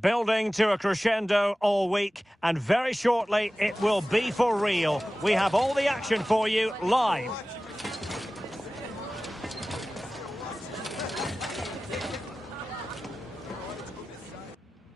Building to a crescendo all week, and very shortly it will be for real. We have all the action for you live.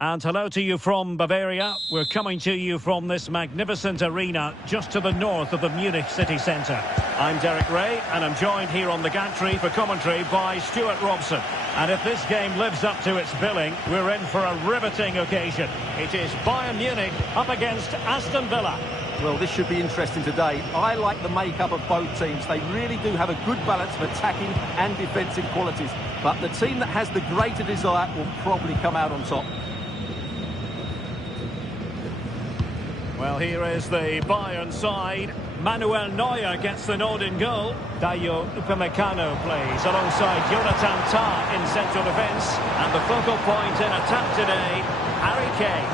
And hello to you from Bavaria. We're coming to you from this magnificent arena just to the north of the Munich city centre. I'm Derek Ray, and I'm joined here on the gantry for commentary by Stuart Robson. And if this game lives up to its billing, we're in for a riveting occasion. It is Bayern Munich up against Aston Villa. Well, this should be interesting today. I like the makeup of both teams. They really do have a good balance of attacking and defensive qualities. But the team that has the greater desire will probably come out on top. Well, here is the Bayern side. Manuel Neuer gets the nod in goal. Dayo Upamecano plays alongside Jonathan Tah in central defence. And the focal point in attack today, Harry Kane.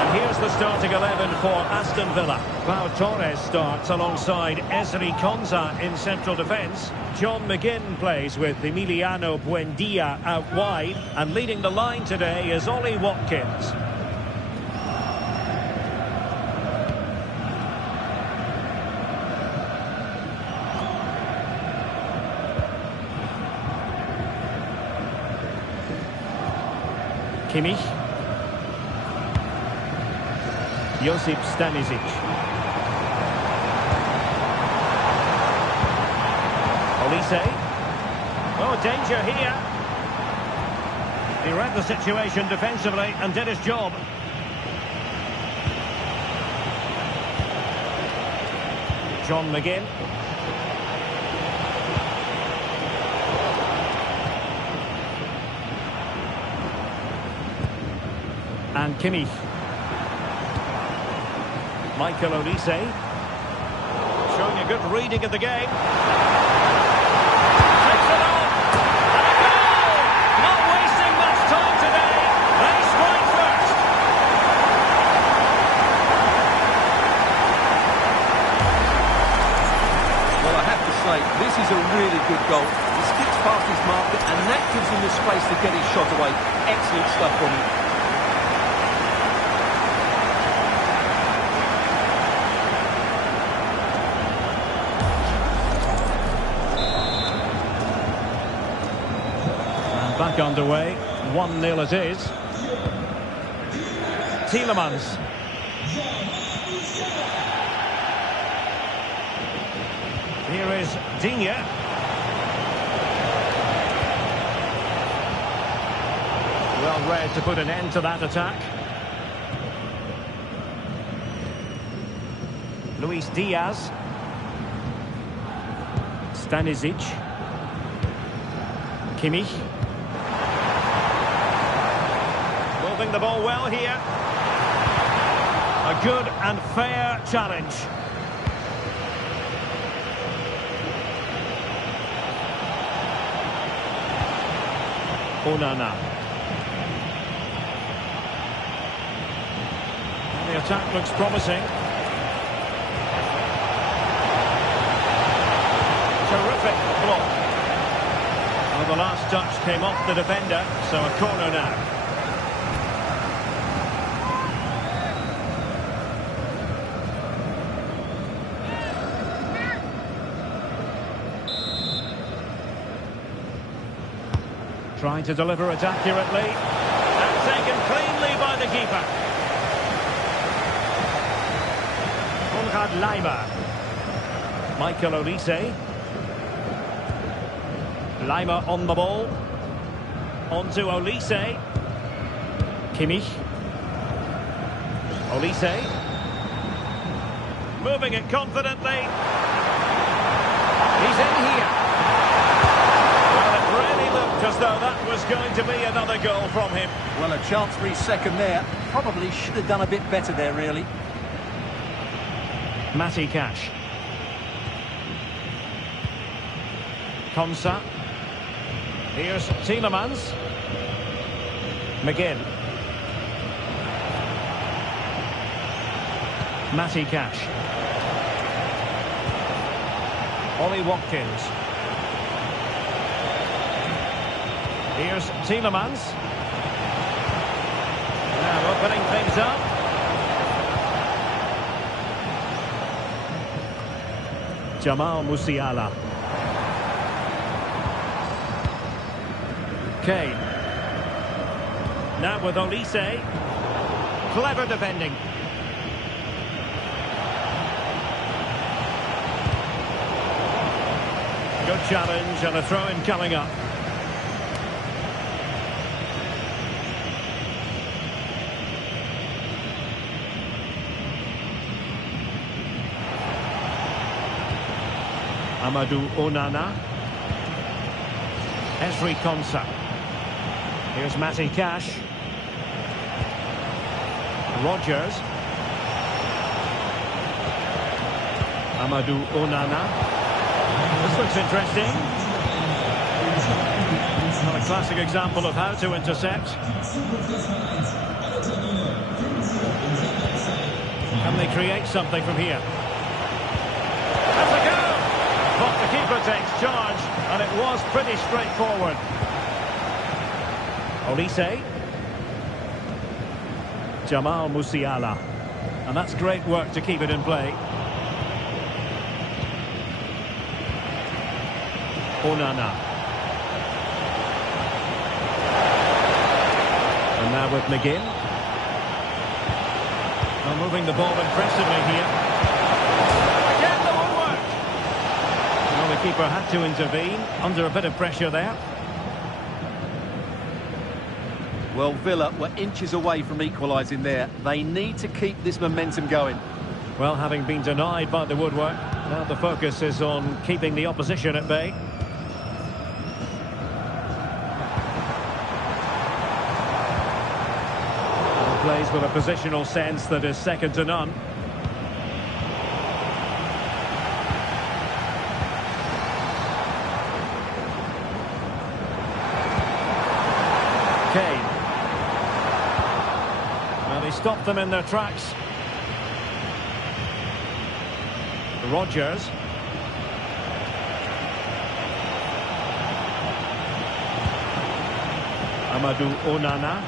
And here's the starting 11 for Aston Villa. Pau Torres starts alongside Ezri Konsa in central defence. John McGinn plays with Emiliano Buendia out wide. And leading the line today is Ollie Watkins. Kimmich. Josip Stanisic. Olise. Oh, danger here. He read the situation defensively and did his job. John McGinn. And Kimmich. Michael Olise. Showing a good reading of the game. Takes it on. And a goal! Not wasting much time today. They strike first. Well, I have to say, this is a really good goal. He skips past his marker, and that gives him the space to get his shot away. Excellent stuff from him. Back underway, 1-0 it is. Tielemans. Here is Digne. Well read to put an end to that attack. Luis Diaz. Stanisic. Kimmich. Moving the ball well here. A good and fair challenge. Onana. The attack looks promising. Terrific block. Well, the last touch came off the defender, so a corner now. Trying to deliver it accurately. And taken cleanly by the keeper. Konrad Laimer. Michael Olise. Laimer on the ball. On to Olise. Kimmich. Olise. Moving it confidently. He's in here. As though that was going to be another goal from him. Well, a chance for his second there. Probably should have done a bit better there, really. Matty Cash. Konsa. Here's Tielemans. McGinn. Matty Cash. Ollie Watkins. Here's Tielemans. Now opening things up. Jamal Musiala. Kane. Now with Olise. Clever defending. Good challenge and a throw-in coming up. Amadou Onana. Ezri Konsa. Here's Matty Cash. Rodgers. Amadou Onana. This looks interesting. Not a classic example of how to intercept. Can they create something from here? That's a go! But the keeper takes charge, and it was pretty straightforward. Olise. Jamal Musiala. And that's great work to keep it in play. Onana. And now with McGinn. Well, moving the ball impressively here. Again, the woodwork. Well, the keeper had to intervene under a bit of pressure there. Well, Villa were inches away from equalising there. They need to keep this momentum going. Well, having been denied by the woodwork, now the focus is on keeping the opposition at bay. Plays with a positional sense that is second to none. Kane. Well, he stopped them in their tracks. Rodgers. Amadou Onana.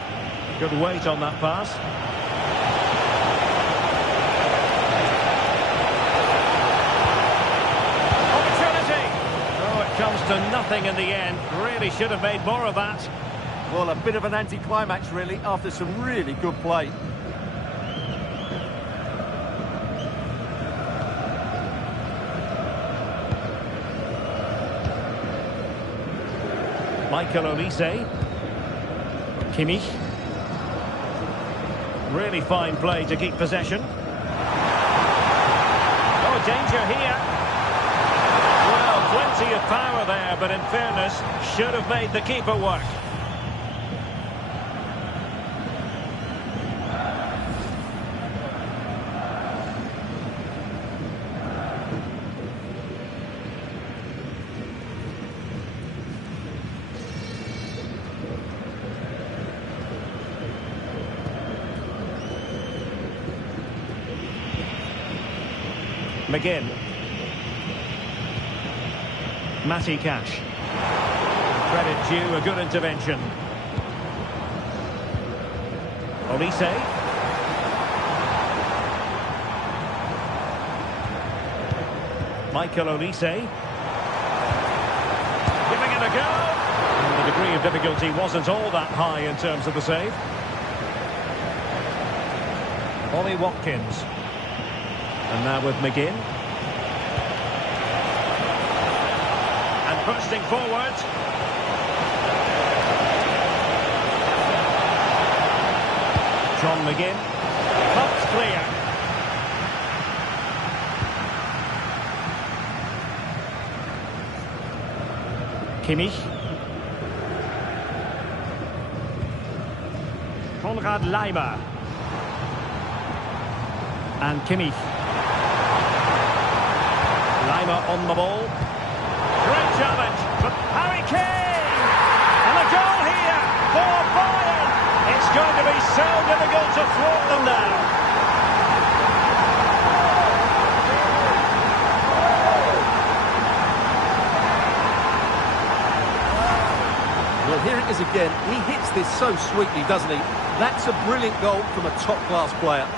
Good weight on that pass. Opportunity! Oh, it comes to nothing in the end. Really should have made more of that. Well, a bit of an anti-climax, really, after some really good play. Michael Olise. Kimmich. Really fine play to keep possession. Oh, danger here. Well, plenty of power there, but in fairness, should have made the keeper work. McGinn. Matty Cash. Credit due, a good intervention. Olise. Michael Olise. Giving it a go. And the degree of difficulty wasn't all that high in terms of the save. Ollie Watkins. And now with McGinn. And bursting forward. John McGinn. Pops clear. Kimmich. Konrad Laimer. And Kimmich. Laimer on the ball. Great challenge from Harry Kane. And a goal here for Bayern. It's going to be so difficult to thwart them now. Well, here it is again. He hits this so sweetly, doesn't he? That's a brilliant goal from a top-class player.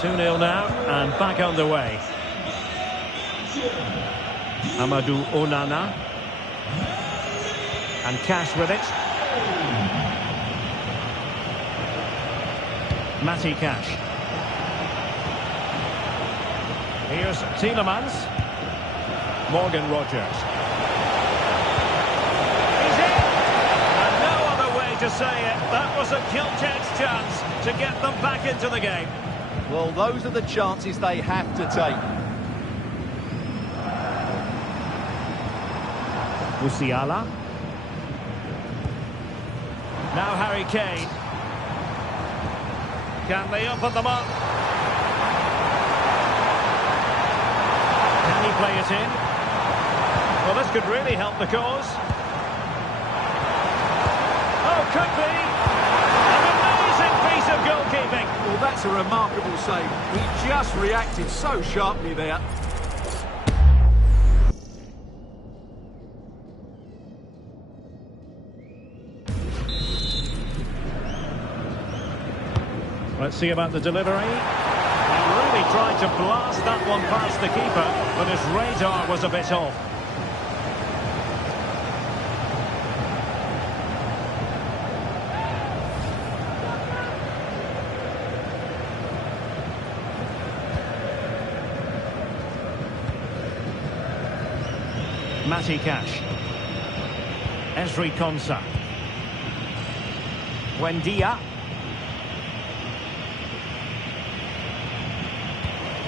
Two 0 now, and back on the way. Amadou Onana. And Cash with it. Matty Cash. Here's Tielemans. Morgan Rogers. He's in! And no other way to say it. That was a gilt-edged chance to get them back into the game. Well, those are the chances they have to take. Musiala. Now Harry Kane. Can they open them up? Can he play it in? Well, this could really help the cause. Oh, could be! An amazing piece of goalkeeping. Well, that's a remarkable save. He just reacted so sharply there. Let's see about the delivery. He really tried to blast that one past the keeper, but his radar was a bit off. Matty Cash. Ezri Konsa. Buendia.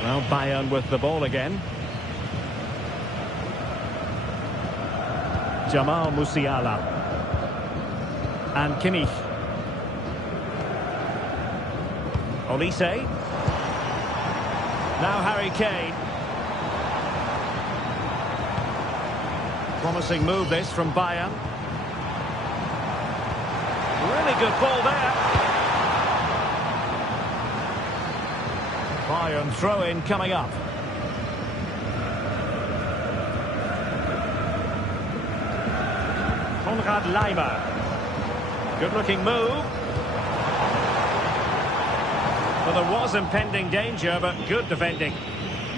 Well, Bayern with the ball again. Jamal Musiala. And Kimmich. Olise. Now Harry Kane. Promising move this from Bayern. Really good ball there. Bayern throw-in coming up. Konrad Laimer. Good-looking move. Well, there was impending danger, but good defending.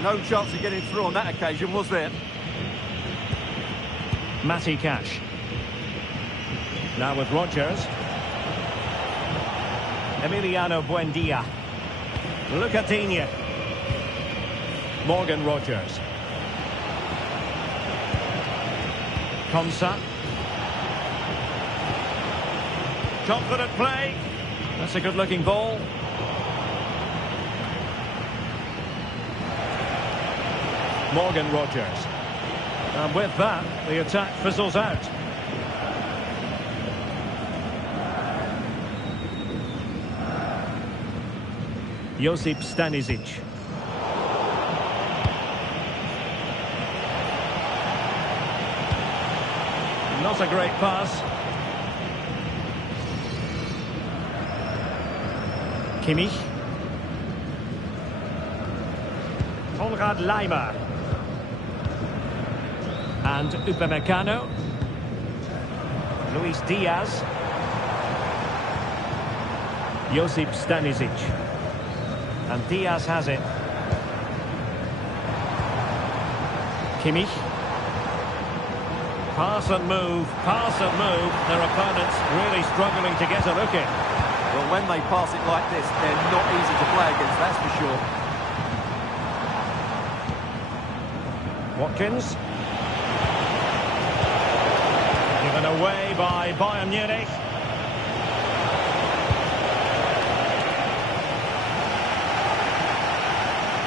No chance of getting through on that occasion, was there? Matty Cash. Now with Rogers. Emiliano Buendia. Lucatinia. Morgan Rogers. Konsa. Confident play. That's a good-looking ball. Morgan Rogers. And with that, the attack fizzles out. Josip Stanisic. Not a great pass. Kimmich. Konrad Laimer. And Upamecano. Luis Diaz. Josip Stanisic. And Diaz has it. Kimmich. Pass and move, pass and move. Their opponents really struggling to get a look in. Well, when they pass it like this, they're not easy to play against, that's for sure. Watkins. Given away by Bayern Munich.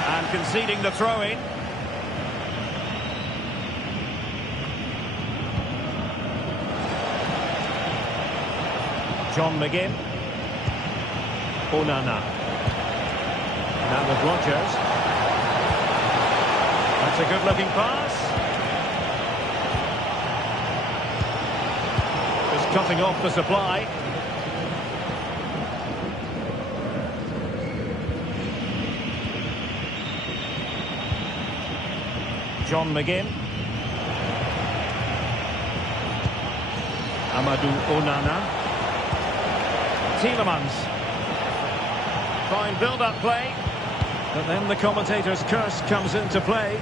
And conceding the throw-in. John McGinn. Onana. Now with Rogers. That's a good-looking pass. Cutting off the supply. John McGinn. Amadou Onana. Tielemans. Fine build-up play. But then the commentator's curse comes into play.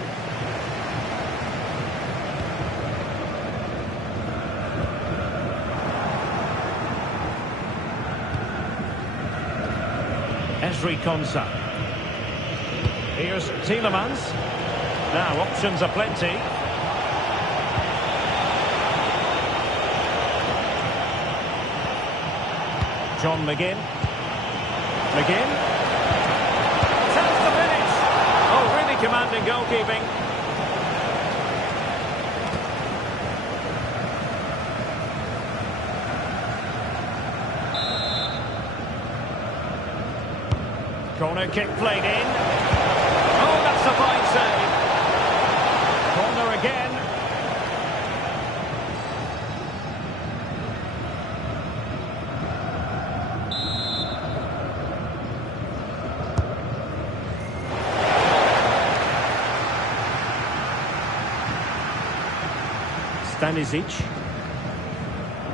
Esri Konsa. Here's Tielemans. Now options are plenty. John McGinn. McGinn. Chance to finish. Oh, really commanding goalkeeping. Corner kick played in. Oh, that's a fine save. Corner again. Stanisic.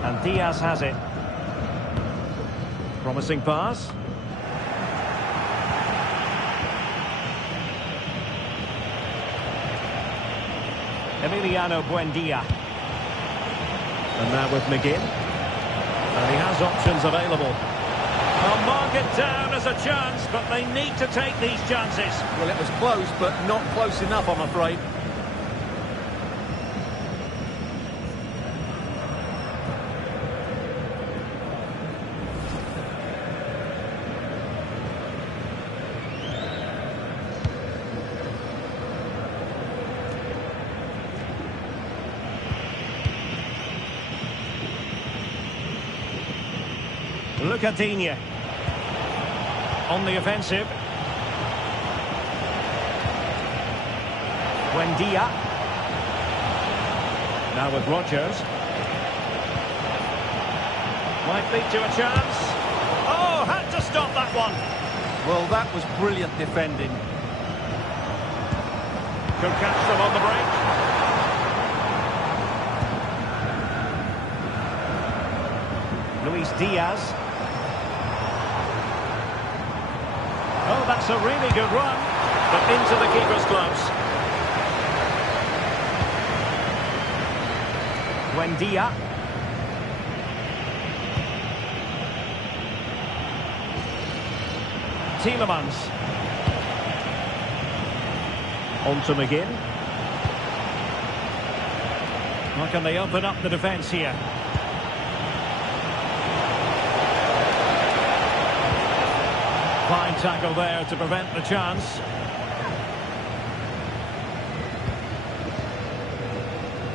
And Diaz has it. Promising pass. Emiliano Buendia. And now with McGinn. And he has options available. I'll mark it down as a chance, but they need to take these chances. Well, it was close, but not close enough, I'm afraid. Lucadinha on the offensive. Buendia. Now with Rodgers. Might lead to a chance. Oh, had to stop that one. Well, that was brilliant defending. Could catch them on the break. Luis Diaz. Oh, that's a really good run, but into the keeper's gloves. Buendia. Tielemans. On to McGinn. How can they open up the defence here? Fine tackle there to prevent the chance.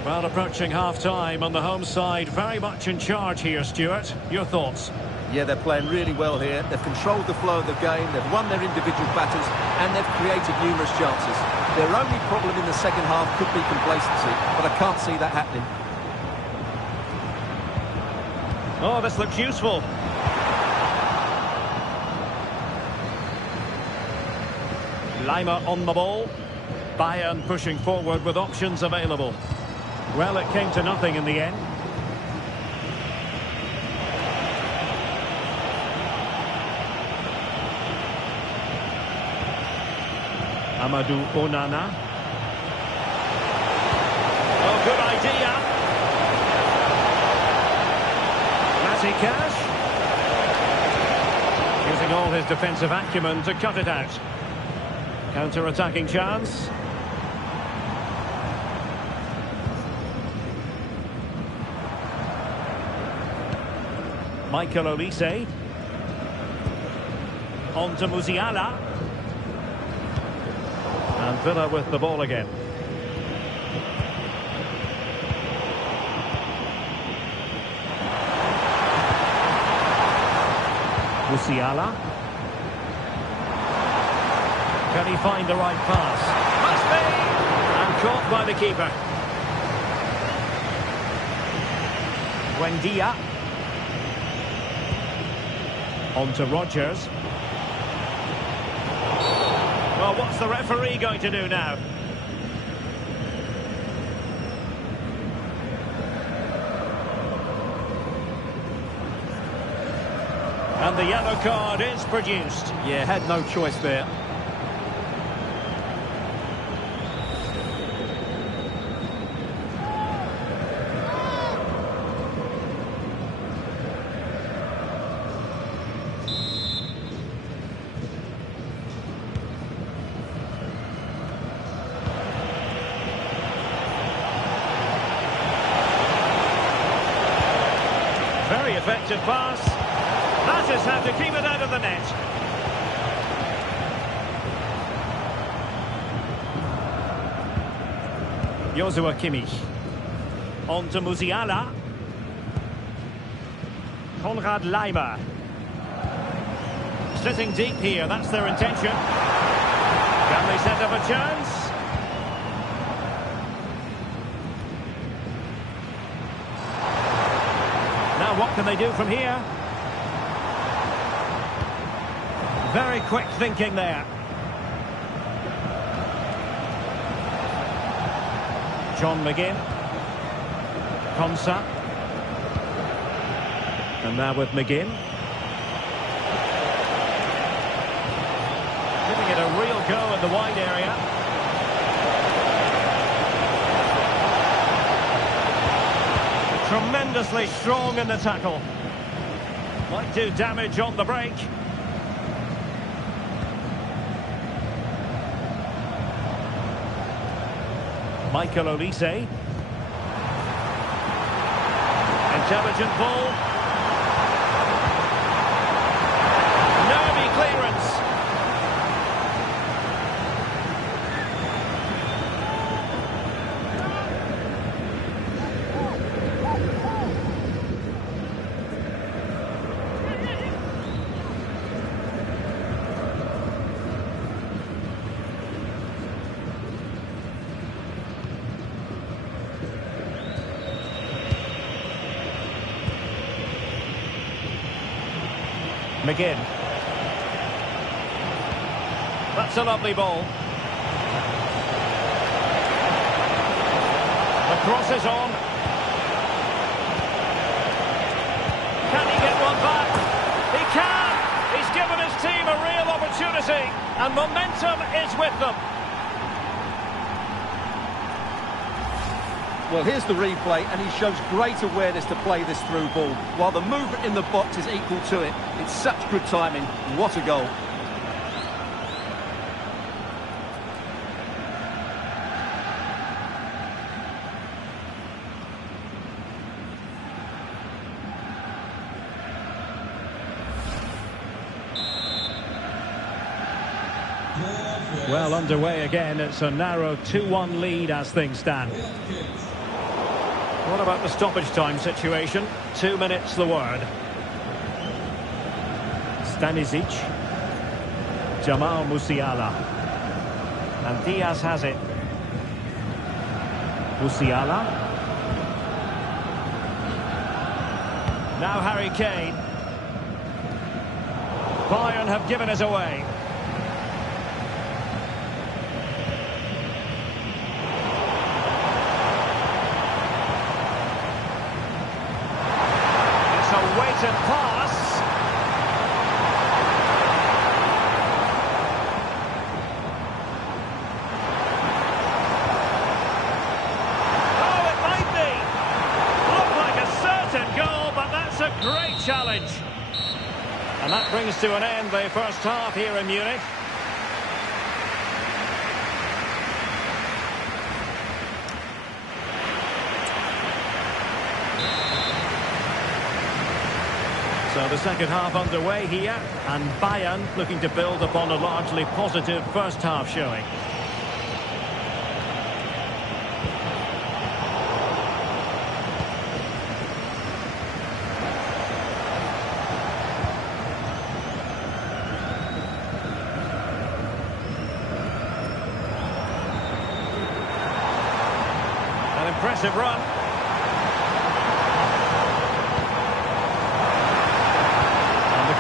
Well, approaching half-time on the home side, very much in charge here, Stuart. Your thoughts? Yeah, they're playing really well here. They've controlled the flow of the game, they've won their individual battles, and they've created numerous chances. Their only problem in the second half could be complacency, but I can't see that happening. Oh, this looks useful. Lima on the ball. Bayern pushing forward with options available. Well, it came to nothing in the end. Amadou Onana. Oh, good idea. Matty Cash. Using all his defensive acumen to cut it out. Counter-attacking chance. Michael Olise. On to Musiala. And Villa with the ball again. Musiala. Can he find the right pass? Must be! And caught by the keeper. Buendia. On to Rodgers. Well, what's the referee going to do now? And the yellow card is produced. Yeah, had no choice there. Very effective pass. That is how to keep it out of the net. Joshua Kimmich. On to Musiala. Konrad Laimer. Sitting deep here, that's their intention. Can they set up a chance? Now what can they do from here? Very quick thinking there. John McGinn. Konsa. And now with McGinn. Giving it a real go in the wide area. Tremendously strong in the tackle. Might do damage on the break. Michael Olise. Intelligent ball. Nervy clearance. McGinn. That's a lovely ball. The cross is on. Can he get one back? He can! He's given his team a real opportunity, and momentum is with them. Well, here's the replay, and he shows great awareness to play this through ball, while the movement in the box is equal to it. It's such good timing. What a goal. Well, underway again. It's a narrow 2-1 lead as things stand. What about the stoppage time situation? 2 minutes the word. Stanisic. Jamal Musiala. And Diaz has it. Musiala. Now Harry Kane. Bayern have given us away. Weighted pass. Oh, it might be. Looked like a certain goal, but that's a great challenge. And that brings to an end the first half here in Munich. So the second half underway here, and Bayern looking to build upon a largely positive first half showing. An impressive run.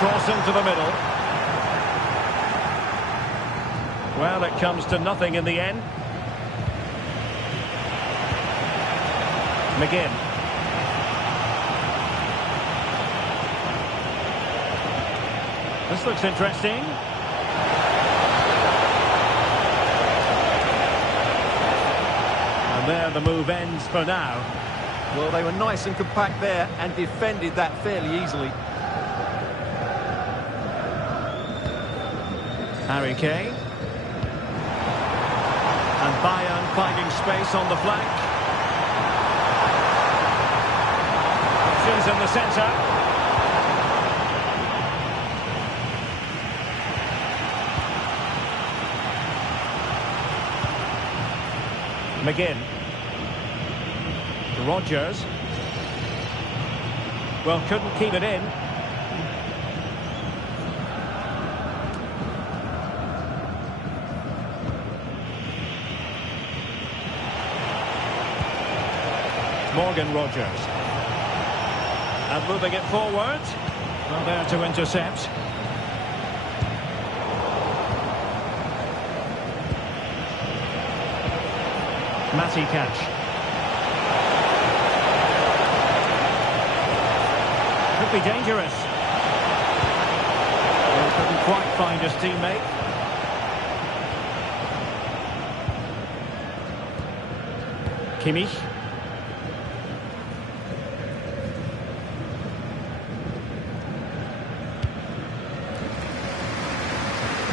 Cross cross into the middle. Well, it comes to nothing in the end. McGinn. This looks interesting. And there the move ends for now. Well, they were nice and compact there and defended that fairly easily. Harry Kane. And Bayern finding space on the flank. Options in the centre. McGinn. Rodgers. Well, couldn't keep it in. Morgan Rodgers. And moving it forward. Well, there to intercept. Matty Cash. Could be dangerous. Well, couldn't quite find his teammate. Kimmich.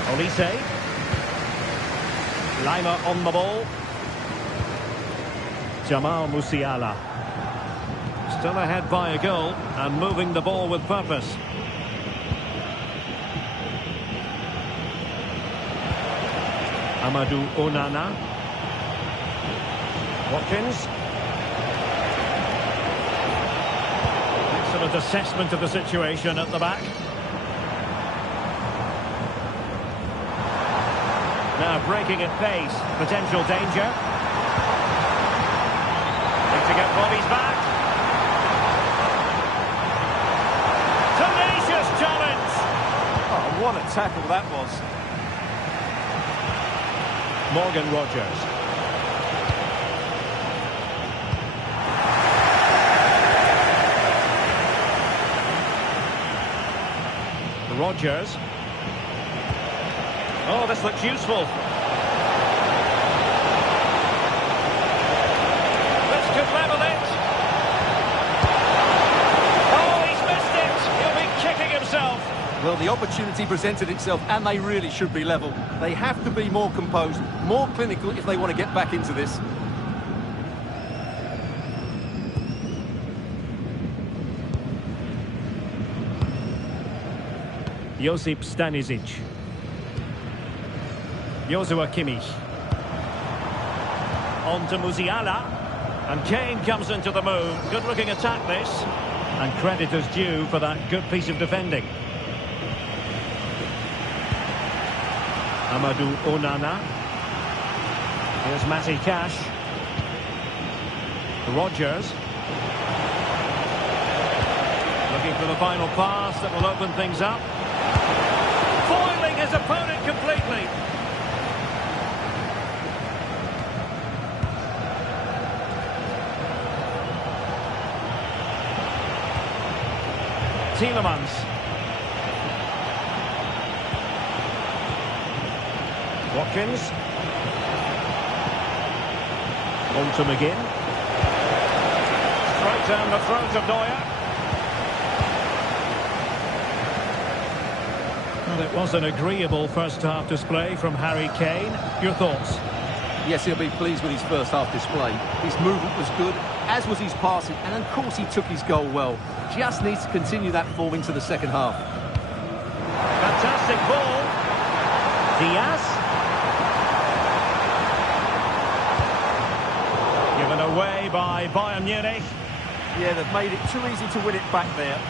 Olise. Lima on the ball. Jamal Musiala. Still ahead by a goal and moving the ball with purpose. Amadou Onana. Watkins. Excellent assessment of the situation at the back. Now breaking at pace. Potential danger. To get bodies back. Tenacious challenge. Oh, what a tackle that was. Morgan Rodgers. Rodgers. Oh, this looks useful. Could level it. Oh, he's missed it. He'll be kicking himself. Well, the opportunity presented itself, and they really should be level. They have to be more composed, more clinical if they want to get back into this. Josip Stanisic. Joshua Kimmich. On to Musiala. And Kane comes into the move. Good-looking attack, this. And credit is due for that good piece of defending. Amadou Onana. Here's Matty Cash. Rodgers. Looking for the final pass that will open things up. Foiling his opponent completely. Tielemans. Watkins. On to McGinn. Straight down the throat of Neuer. Well, it was an agreeable first half display from Harry Kane. Your thoughts? Yes, he'll be pleased with his first half display. His movement was good, as was his passing, and of course he took his goal well. Just needs to continue that form into the second half. Fantastic ball. Diaz. Given away by Bayern Munich. Yeah, they've made it too easy to win it back there.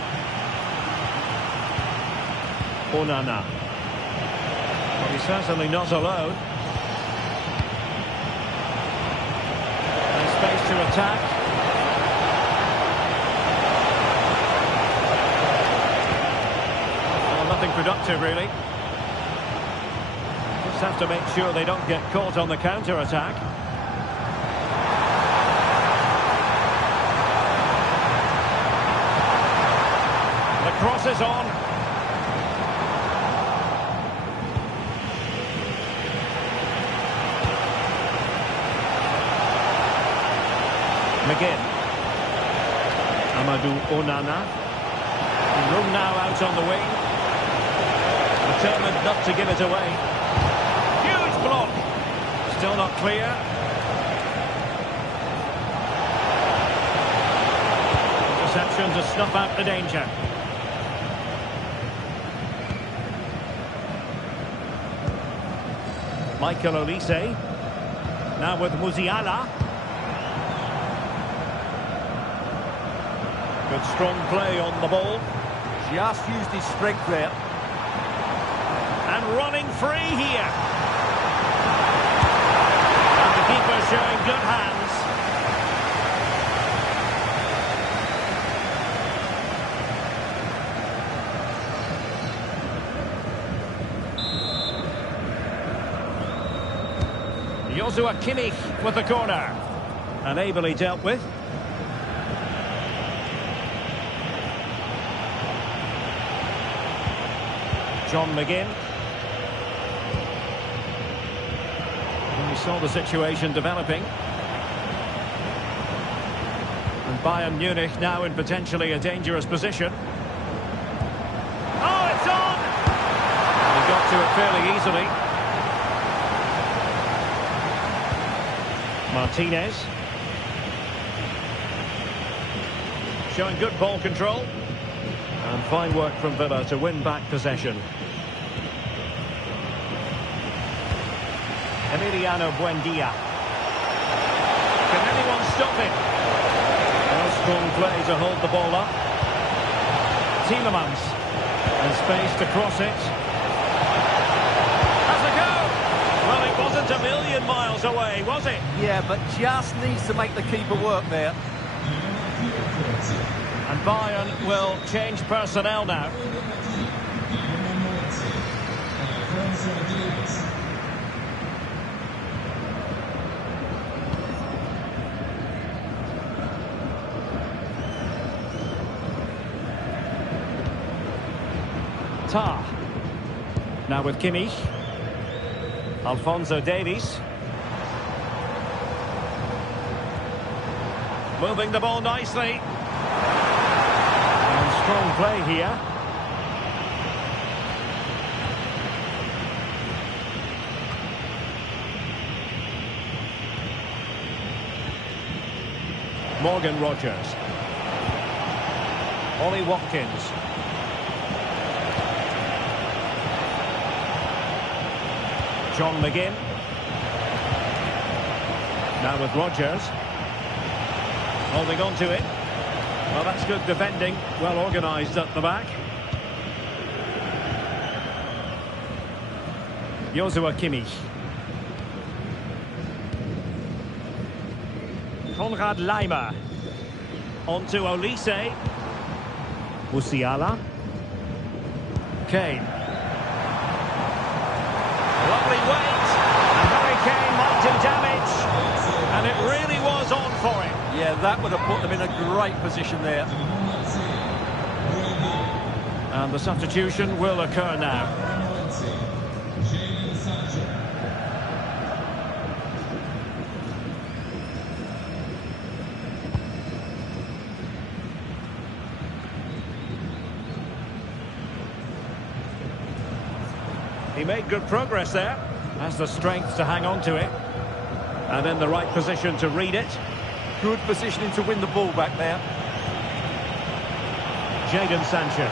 Onana. Well, he's certainly not alone. There's space to attack. Nothing productive, really. Just have to make sure they don't get caught on the counter-attack. The cross is on. McGinn. Amadou Onana. Room now out on the wing. Determined not to give it away. Huge block. Still not clear. Interception to snuff out the danger. Michael Olise. Now with Musiala. Good strong play on the ball. Just used his strength there. And running free here. And the keeper showing good hands. Joshua Kimmich with the corner. And ably dealt with. John McGinn. And we saw the situation developing. And Bayern Munich now in potentially a dangerous position. Oh, it's on! He got to it fairly easily. Martinez. Showing good ball control. And fine work from Villa to win back possession. Emiliano Buendia. Can anyone stop him? Well, strong play to hold the ball up. Tielemans. And space to cross it. Has a go! Well, it wasn't a million miles away, was it? Yeah, but just needs to make the keeper work there. And Bayern will change personnel now. Tah. Now with Kimmich. Alphonso Davies. Moving the ball nicely. And strong play here. Morgan Rogers. Ollie Watkins. John McGinn. Now with Rogers. Holding on to it. Well, that's good defending. Well organised at the back. Joshua Kimmich. Konrad Laimer. On to Olise. Musiala. Kane. Lovely weight. And Harry Kane might do damage. And it really was on for him. Yeah, that would have put them in a great position there. And the substitution will occur now. He made good progress there. Has the strength to hang on to it. And in the right position to read it. Good positioning to win the ball back there. Jadon Sancho.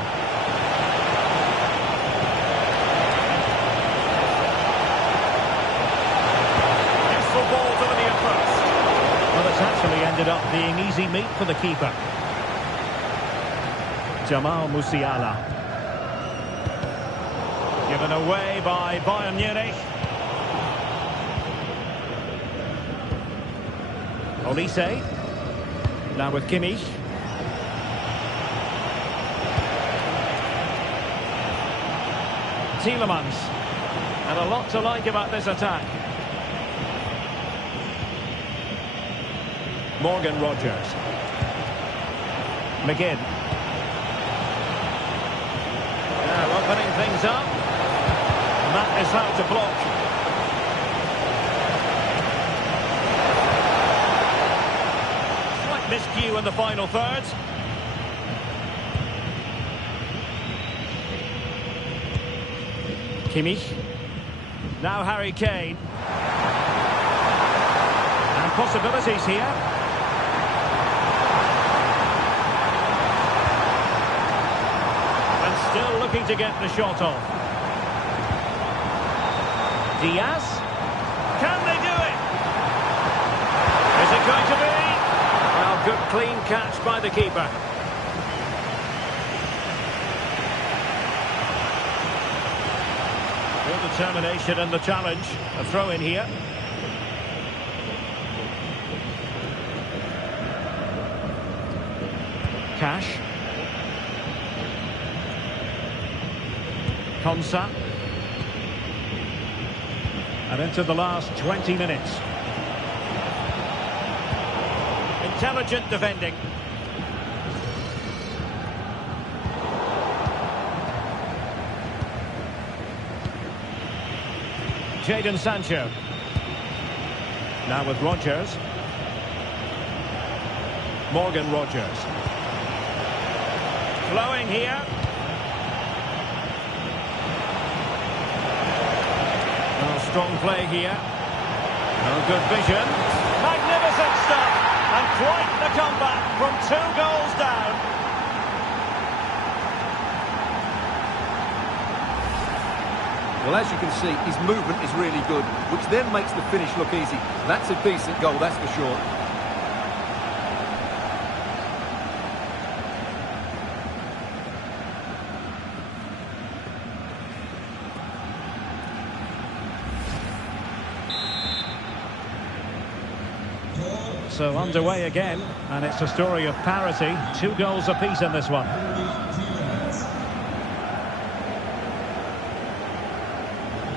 Useful ball to the near post. Well, it's actually ended up being easy meat for the keeper. Jamal Musiala. Given away by Bayern Munich. Olise. Now with Kimmich. Tielemans. And a lot to like about this attack. Morgan Rogers. McGinn. Now opening things up. And that is how to block. Slight miscue in the final third. Kimmich. Now Harry Kane. And possibilities here. And still looking to get the shot off. Diaz. Can they do it? Is it going to be? Well, good clean catch by the keeper. Real determination in the challenge. A throw in here. Cash. Konsa. And into the last 20 minutes. Intelligent defending. Jadon Sancho. Now with Rogers. Morgan Rogers. Flowing here. Oh, strong play here. Oh, good vision. Magnificent stuff. And quite the comeback from 2 goals down. Well, as you can see, his movement is really good, which then makes the finish look easy. That's a decent goal, that's for sure. So underway again, and it's a story of parity. 2 goals apiece in this one.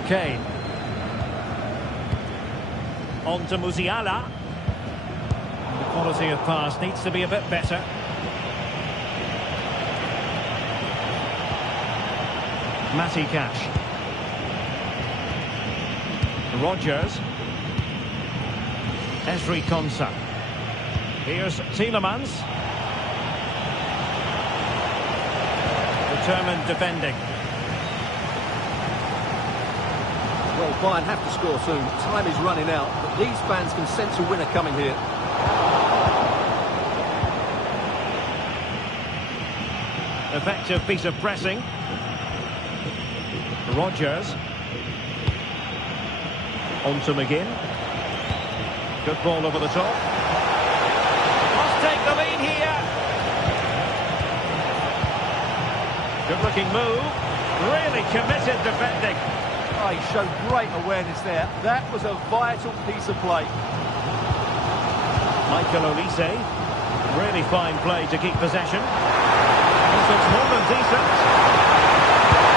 Kane. On to Musiala. The quality of pass needs to be a bit better. Matty Cash. Rogers. Ezri Konsa. Here's Tielemans. Determined defending. Well, Bayern have to score soon. Time is running out, but these fans can sense a winner coming here. Effective piece of pressing. Rogers. On to McGinn. Good ball over the top. Must take the lead here. Good looking move. Really committed defending. Oh, he showed great awareness there. That was a vital piece of play. Michael Olise. Really fine play to keep possession. This looks more than decent.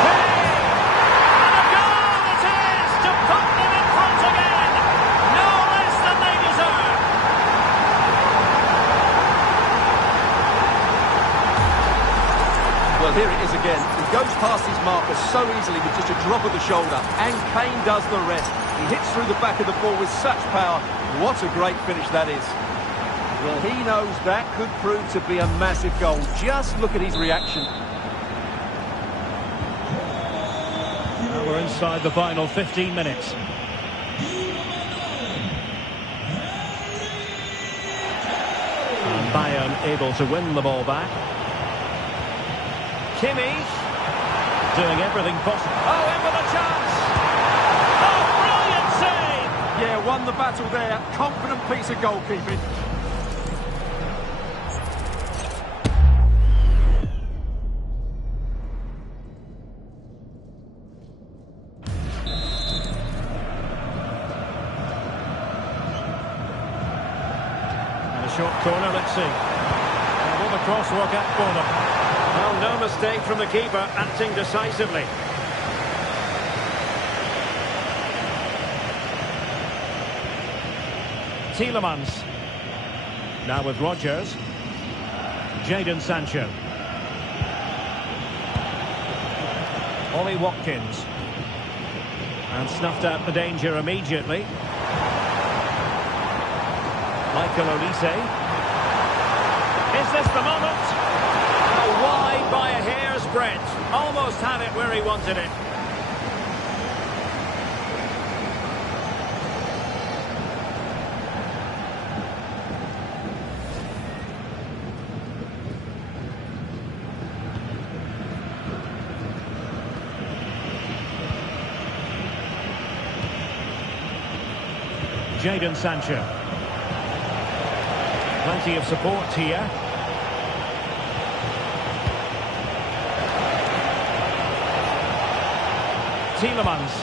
Hey! And a goal it is to put them in front again. No less than they deserve. Well, here it is again. He goes past his marker so easily with just a drop of the shoulder. And Kane does the rest. He hits through the back of the ball with such power. What a great finish that is. Well, he knows that could prove to be a massive goal. Just look at his reaction. Now we're inside the final 15 minutes. And Bayern able to win the ball back. Kimmich doing everything possible. Oh, in with a chance! Oh, brilliant save! Yeah, won the battle there. Confident piece of goalkeeping. And a short corner, let's see. And will the cross work out for them? Well, no mistake from the keeper, acting decisively. Tielemans. Now with Rodgers. Jadon Sancho. Ollie Watkins. And snuffed out the danger immediately. Michael Olise. Is this the moment? Oh, wide by a hair's breadth. Almost had it where he wanted it. Jadon Sancho. Plenty of support here. Tielemans.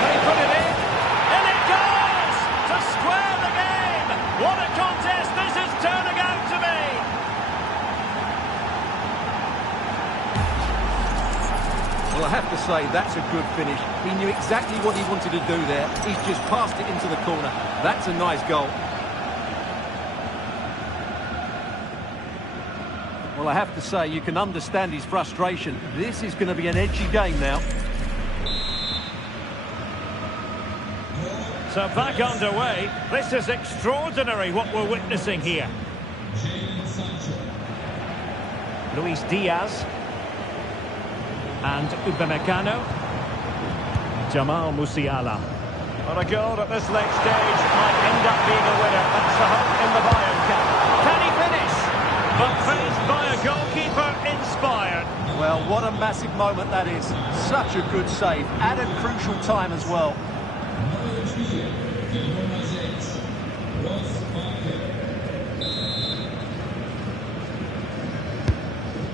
They put it in. And it goes! To square the game! What a contest this is turning out to be! Well, I have to say, that's a good finish. He knew exactly what he wanted to do there. He's just passed it into the corner. That's a nice goal. Well, I have to say, you can understand his frustration. This is going to be an edgy game now. So back underway. This is extraordinary what we're witnessing here. Luis Diaz. And Upamecano. Jamal Musiala. Well, a goal at this late stage might end up being a winner. That's the hope in the Bayern camp. Can he finish? But faced by a goalkeeper inspired. Well, what a massive moment that is. Such a good save at a crucial time as well.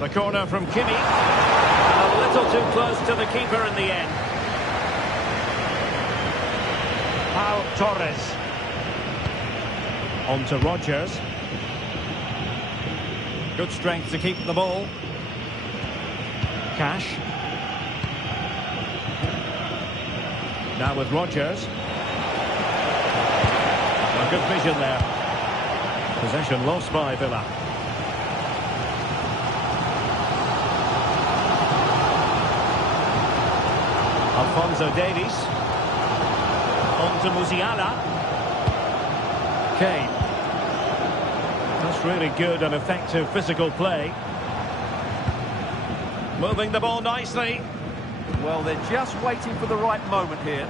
The corner from Kimi. A little too close to the keeper in the end. Pau Torres. On to Rodgers. Good strength to keep the ball. Cash. Now with Rodgers. A good vision there. Possession lost by Villa. Alphonso Davies. On to Musiala. Kane. That's really good and effective physical play. Moving the ball nicely. Well, they're just waiting for the right moment here.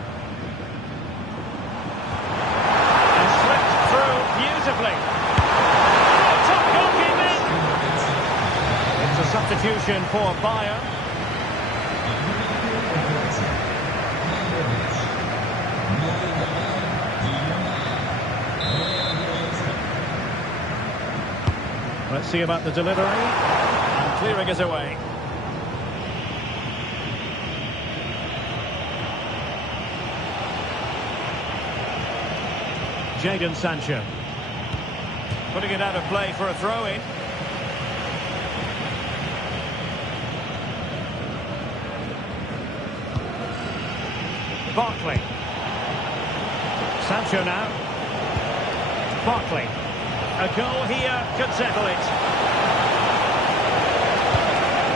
And slipped through beautifully. Oh, top goalkeeping! It's a substitution for Bayern. Let's see about the delivery. And clearing it away. Jadon Sancho. Putting it out of play for a throw-in. Barkley. Sancho now. Barkley. A goal here could settle it.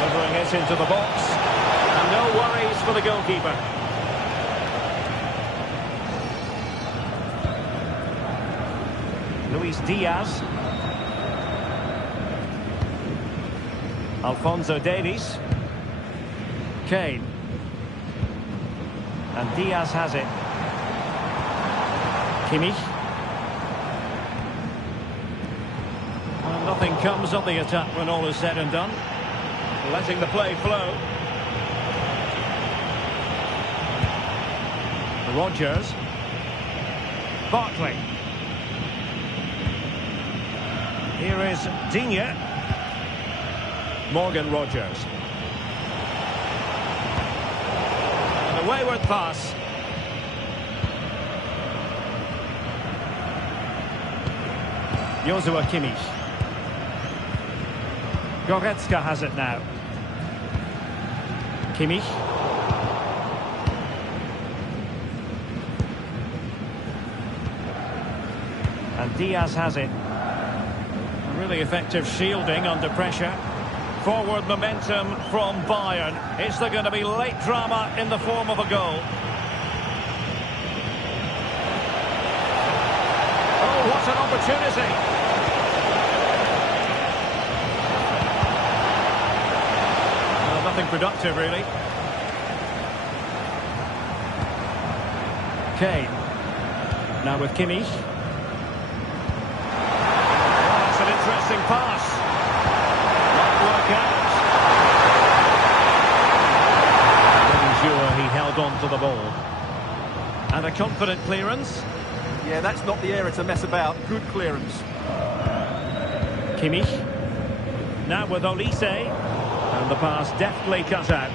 Delivering it into the box. And no worries for the goalkeeper. Luis Diaz. Alphonso Davies. Kane. And Diaz has it. Kimmich. Well, nothing comes of the attack when all is said and done. Letting the play flow. Rodgers. Barkley. Here is Digne. Morgan Rodgers. And a wayward pass. Joshua Kimmich. Goretzka has it now. Kimmich. And Diaz has it. Really effective shielding under pressure. Forward momentum from Bayern. Is there going to be late drama in the form of a goal? Oh, what an opportunity! Well, nothing productive, really. Kane. Now with Kimmich. Oh, that's an interesting pass. Not work out. Making sure he held on to the ball. And a confident clearance. Yeah, that's not the area to mess about. Good clearance. Kimmich. Now with Olise. And the pass deftly cut out.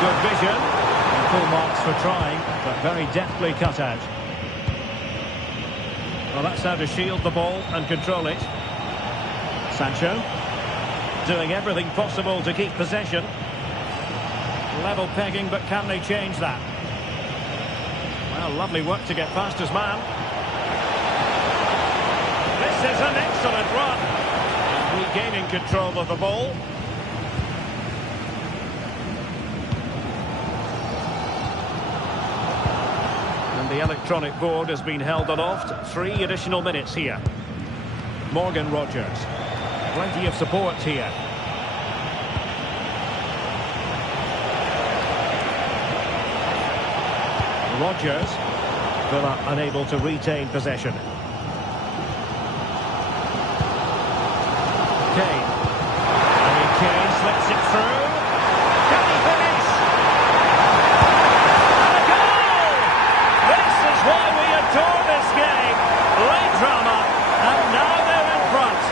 Good vision. And full marks for trying, but very deftly cut out. Well, that's how to shield the ball and control it. Sancho. Doing everything possible to keep possession. Level pegging, but can they change that? Well, lovely work to get past his man. This is an excellent run. Regaining control of the ball. And the electronic board has been held aloft. 3 additional minutes here. Morgan Rogers. Plenty of support here. Rogers. Villa unable to retain possession. Kane. Harry Kane slips it through. Can he finish? And a goal! This is why we adore this game. Late drama, and now they're in front.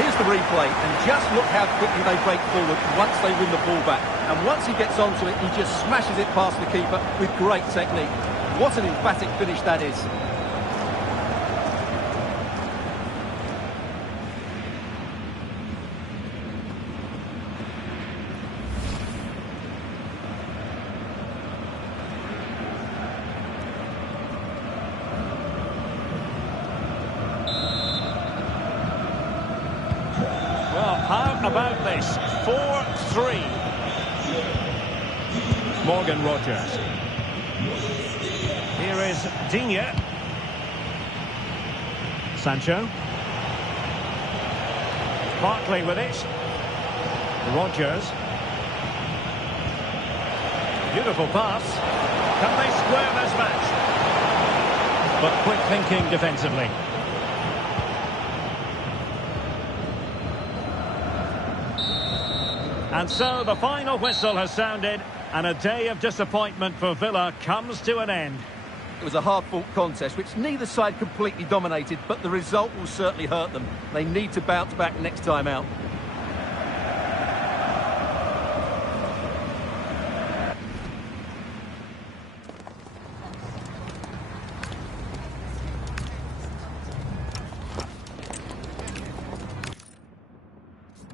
Here's the replay, and just look how quickly they break forward once they win the ball back. And once he gets onto it, he just smashes it past the keeper with great technique. What an emphatic finish that is. How about this? 4-3. Morgan Rogers. Here is Digne. Sancho. Barkley with it. Rogers. Beautiful pass. Can they square this match? But quick thinking defensively. And so the final whistle has sounded, and a day of disappointment for Villa comes to an end. It was a hard-fought contest, which neither side completely dominated, but the result will certainly hurt them. They need to bounce back next time out.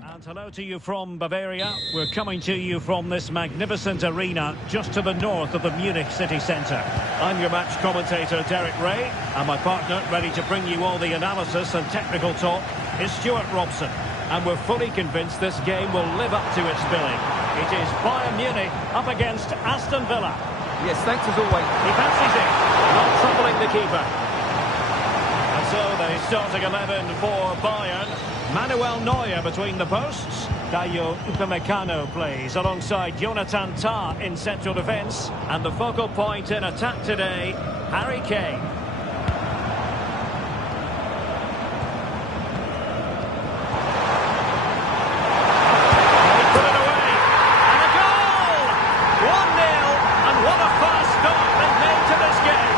And hello to you from Bavaria. We're coming to you from this magnificent arena just to the north of the Munich city centre. I'm your match commentator, Derek Ray, and my partner, ready to bring you all the analysis and technical talk, is Stuart Robson. And we're fully convinced this game will live up to its billing. It is Bayern Munich up against Aston Villa. Yes, thanks as always. He fancies it, not troubling the keeper. And so the starting 11 for Bayern. Manuel Neuer between the posts. Dayo Upamecano plays alongside Jonathan Tah in central defence. And the focal point in attack today, Harry Kane. He put it away. And a goal! 1-0. And what a fast start they've made to this game.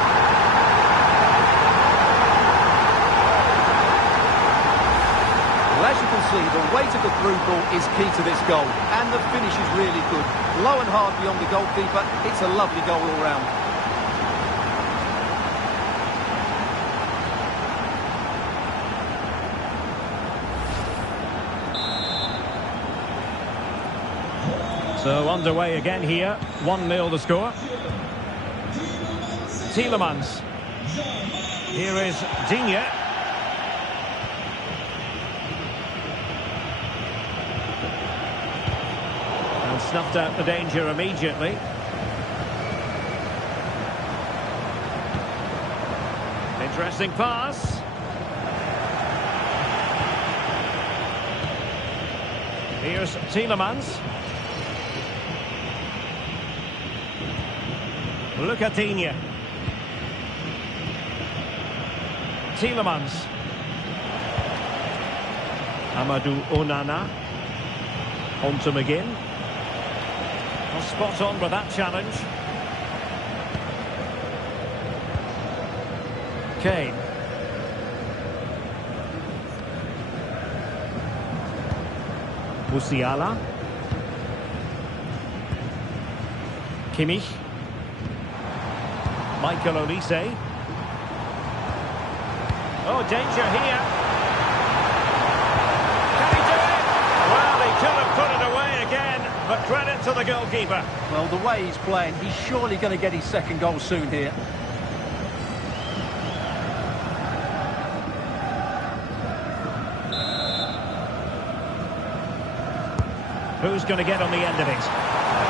Well, as you can see, the weight of the through ball is key to this goal. And the finish is really good. Low and hard beyond the goalkeeper. It's a lovely goal all round. So underway again here. 1-0 the score. Tielemans. Here is Digne. And snuffed out the danger immediately. Interesting pass. Here's Tielemans. Look at Digne. Tielemans. Amadou Onana. On to McGinn. Well, spot on with that challenge. Kane. Musiala. Kimmich. Michael Olise. Oh, danger here. Can he do it? Well, he could have put it away again, but credit to the goalkeeper. Well, the way he's playing, he's surely going to get his second goal soon here. Who's going to get on the end of it?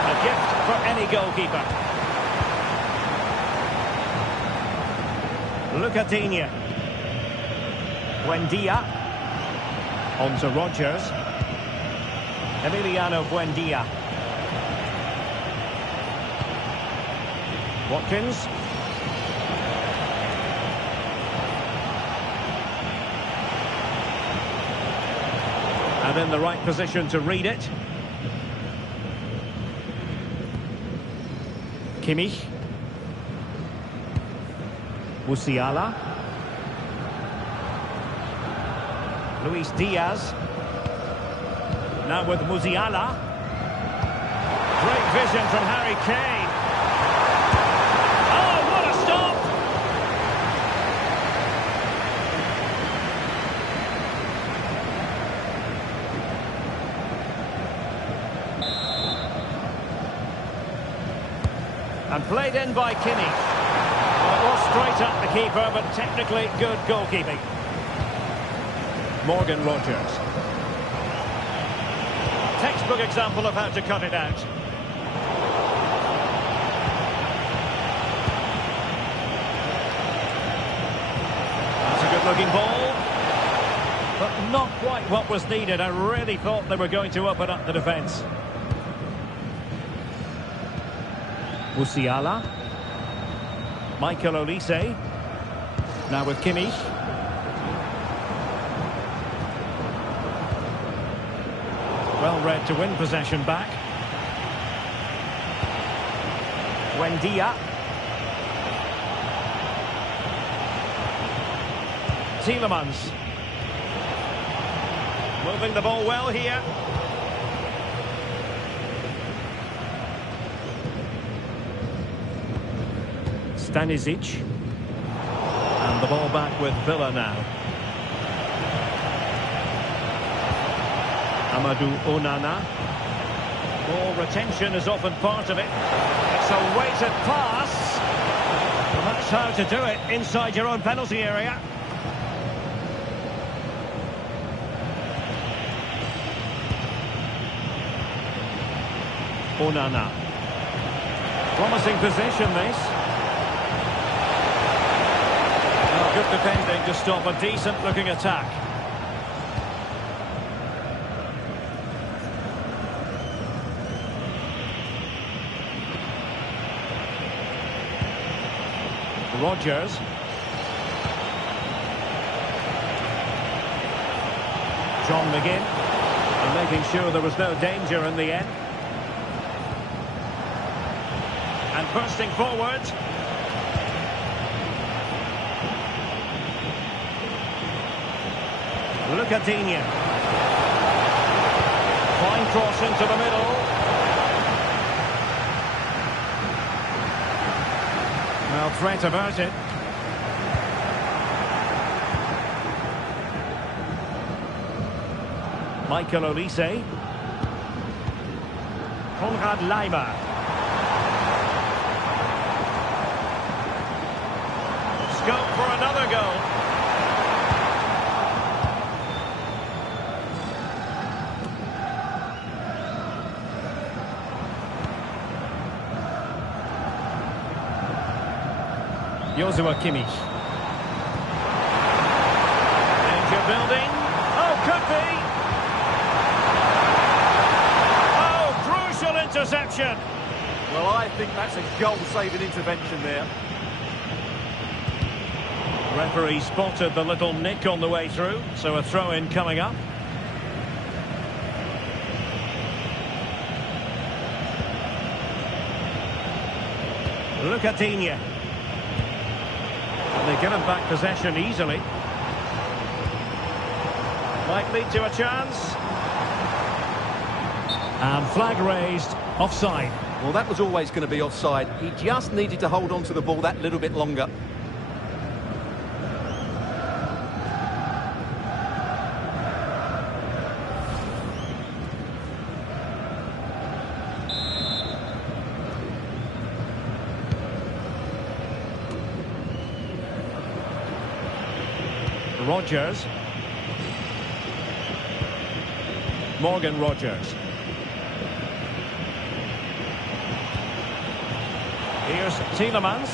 A gift for any goalkeeper. Look at Digne. Buendia. On to Rodgers. Emiliano Buendia. Watkins. And in the right position to read it. Kimmich. Musiala. Luis Diaz. Now with Musiala. Great vision from Harry Kane. Oh, what a stop! And played in by Kimmich. Well, it was straight at the keeper, but technically good goalkeeping. Morgan Rodgers. Textbook example of how to cut it out. That's a good-looking ball. But not quite what was needed. I really thought they were going to open up the defence. Musiala. Michael Olise. Now with Kimmich. Well read to win possession back. Buendia. Tielemans. Moving the ball well here. Stanisic. And the ball back with Villa now. Amadou Onana. Ball retention is often part of it. It's a weighted pass. Well, that's how to do it inside your own penalty area. Onana. Promising position, this. Oh, good defending to stop a decent-looking attack. Rodgers. John McGinn. And making sure there was no danger in the end. And bursting forward. Look at Digne. Fine cross into the middle. Well, threat averted. Michael Olise. Konrad Leimer. Scope for another goal. Joshua Kimmich. Danger building. Oh, could be. Oh, crucial interception. Well, I think that's a goal-saving intervention there. Referee spotted the little nick on the way through, so a throw-in coming up. Look at Digne. They get him back possession easily. Might lead to a chance. And flag raised, offside. Well, that was always going to be offside. He just needed to hold on to the ball that little bit longer. Rogers. Morgan Rogers. Here's Tielemans.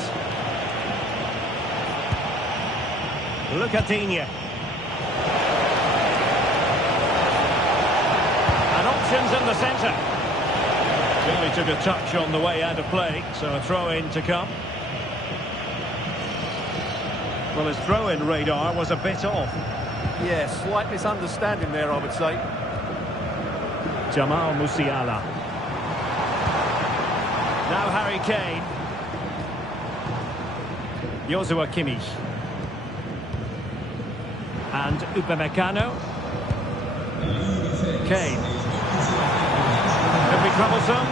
Look at Digne. And options in the centre. Really took a touch on the way out of play, so a throw-in to come. Well, his throw-in radar was a bit off. Yeah, slight misunderstanding there, I would say. Jamal Musiala. Now Harry Kane. Joshua Kimmich. And Upamecano. Kane. Could be troublesome.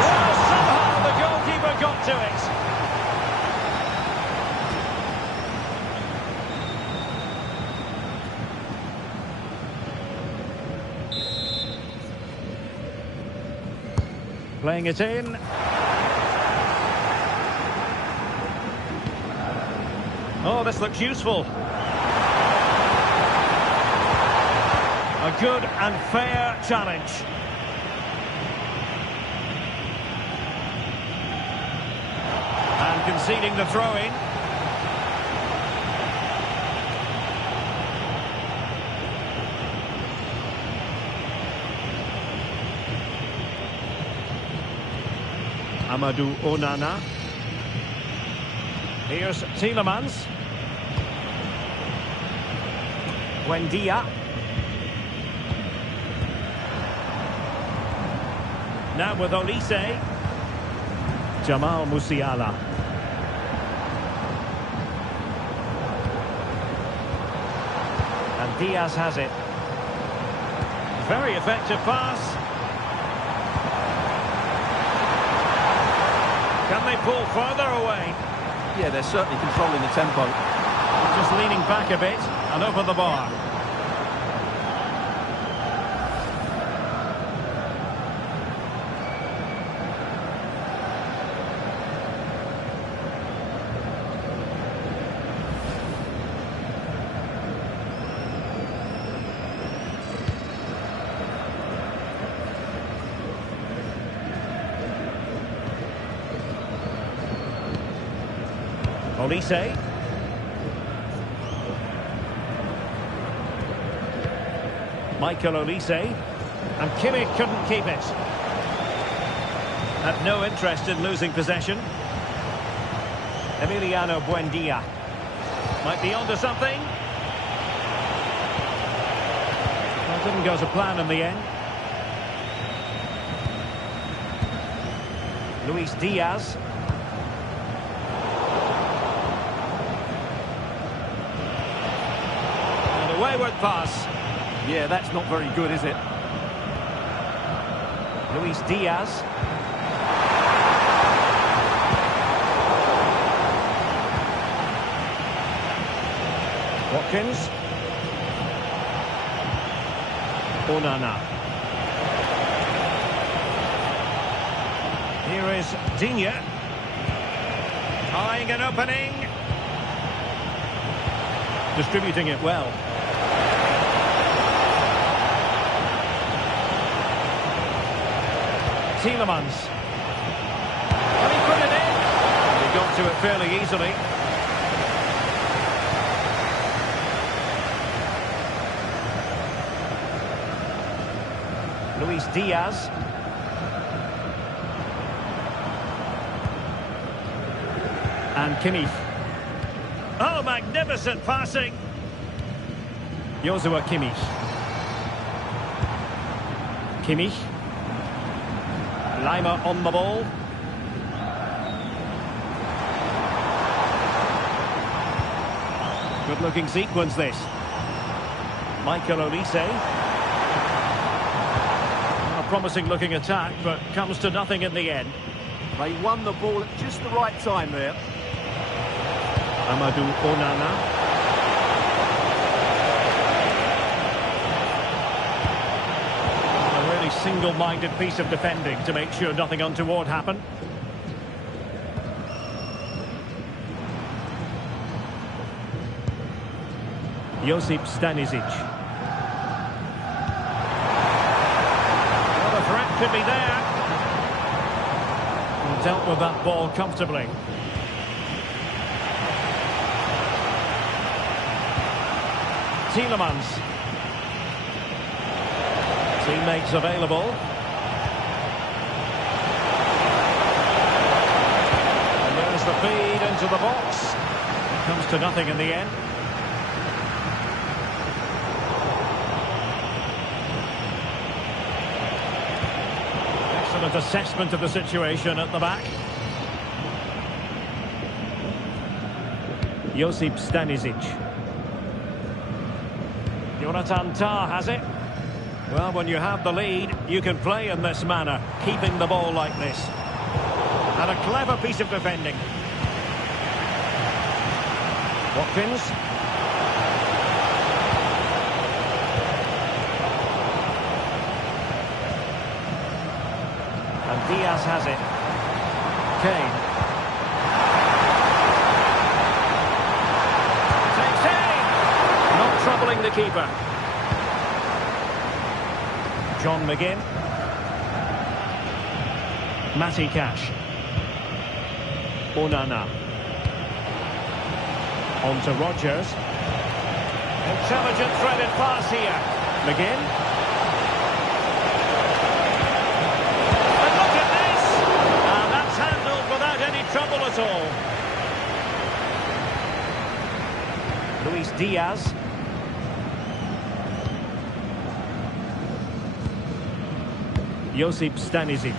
Well, somehow the goalkeeper got to it. Playing it in. Oh, this looks useful. A good and fair challenge. And conceding the throw-in. Amadou Onana. Here's Tielemans. Buendia. Now with Olise. Jamal Musiala. And Diaz has it. Very effective pass. Can they pull further away? Yeah, they're certainly controlling the tempo. Just leaning back a bit and over the bar. Olise. Michael Olise. And Kimmich couldn't keep it. Had no interest in losing possession. Emiliano Buendia. Might be onto something. Well, didn't go to plan in the end. Luis Diaz. Wayward pass. Yeah, that's not very good, is it? Luis Diaz. Watkins. Onana. Here is Digne. Eyeing an opening. Distributing it well. Tielemans. And he put it in. He got to it fairly easily. Luis Diaz. And Kimmich. Oh, magnificent passing. Joshua Kimmich. Kimmich. Lima on the ball. Good looking sequence this. Michael Olise. A promising looking attack, but comes to nothing in the end. They won the ball at just the right time there. Amadou Onana. A really single-minded piece of defending to make sure nothing untoward happened. Josip Stanisic. Well, the threat could be there. And dealt with that ball comfortably. Tielemans. Teammates available. And there's the feed into the box. Comes to nothing in the end. Excellent assessment of the situation at the back. Josip Stanisic. Jonathan Tah has it. Well, when you have the lead, you can play in this manner, keeping the ball like this. And a clever piece of defending. Watkins. And Diaz has it. Kane. Troubling the keeper. John McGinn. Matty Cash. Onana. On to Rodgers. Intelligent threaded pass here. McGinn. And look at this! And that's handled without any trouble at all. Luis Diaz. Josip Stanisic.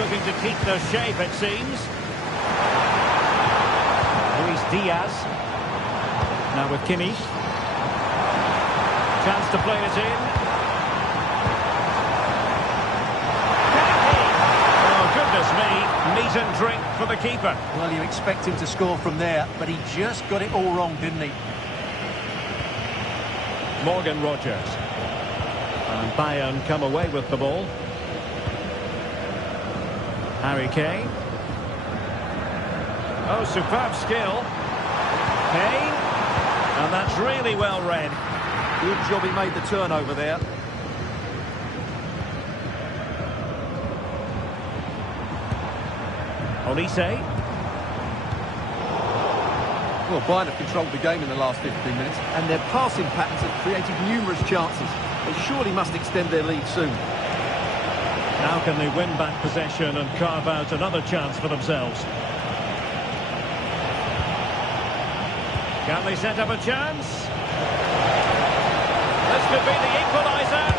Looking to keep their shape, it seems. Luis Diaz. Now with Kimmich. Chance to play it in. Oh, goodness me. Meat and drink for the keeper. Well, you expect him to score from there, but he just got it all wrong, didn't he? Morgan Rodgers. And Bayern come away with the ball. Harry Kane. Oh, superb skill. Kane. And that's really well read. Good job he made the turnover there. Olise. Well, Bayern have controlled the game in the last 15 minutes, and their passing patterns have created numerous chances. They surely must extend their lead soon. Now can they win back possession and carve out another chance for themselves? Can they set up a chance? This could be the equaliser.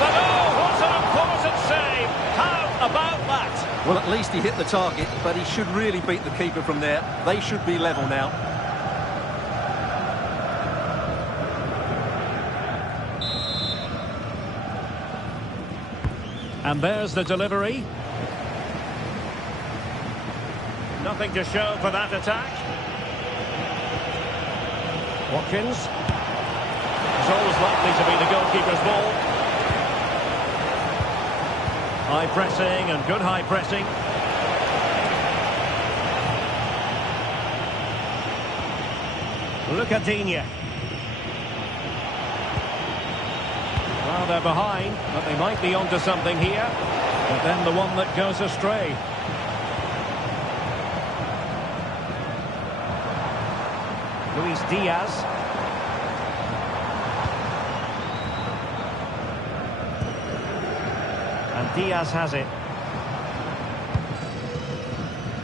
But oh, what an important save! How about that? Well, at least he hit the target, but he should really beat the keeper from there. They should be level now. And there's the delivery. Nothing to show for that attack. Watkins. It's always likely to be the goalkeeper's ball. High pressing and good high pressing. Look at Digne. Well, they're behind, but they might be onto something here. But then the one that goes astray. Luis Diaz. And Diaz has it.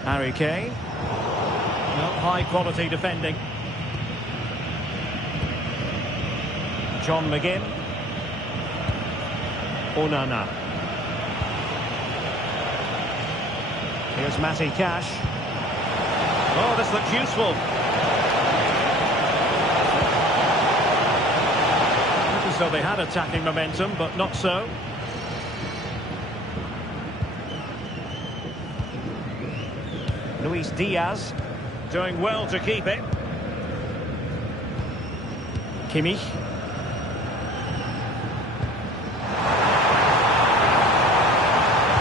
Harry Kane. Not high quality defending. John McGinn. Onana. Here's Matty Cash. Oh, this looks useful. Looked as though they had attacking momentum, but not so. Luis Diaz doing well to keep it. Kimmich.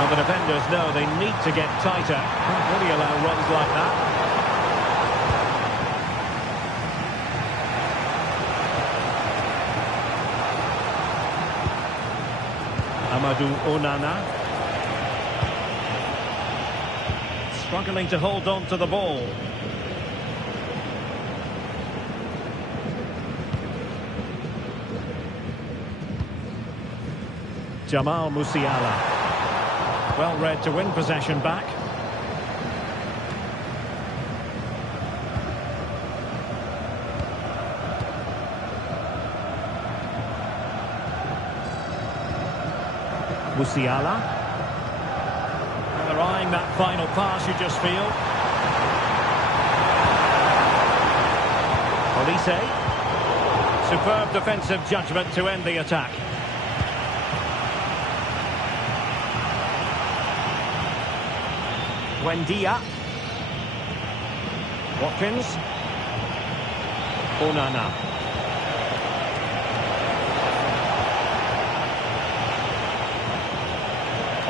The defenders know they need to get tighter. Don't really allow runs like that. Amadou Onana. Struggling to hold on to the ball. Jamal Musiala. Well read to win possession back. Musiala. And they're eyeing that final pass, you just feel. Olise. Superb defensive judgment to end the attack. Buendia. Watkins. Onana.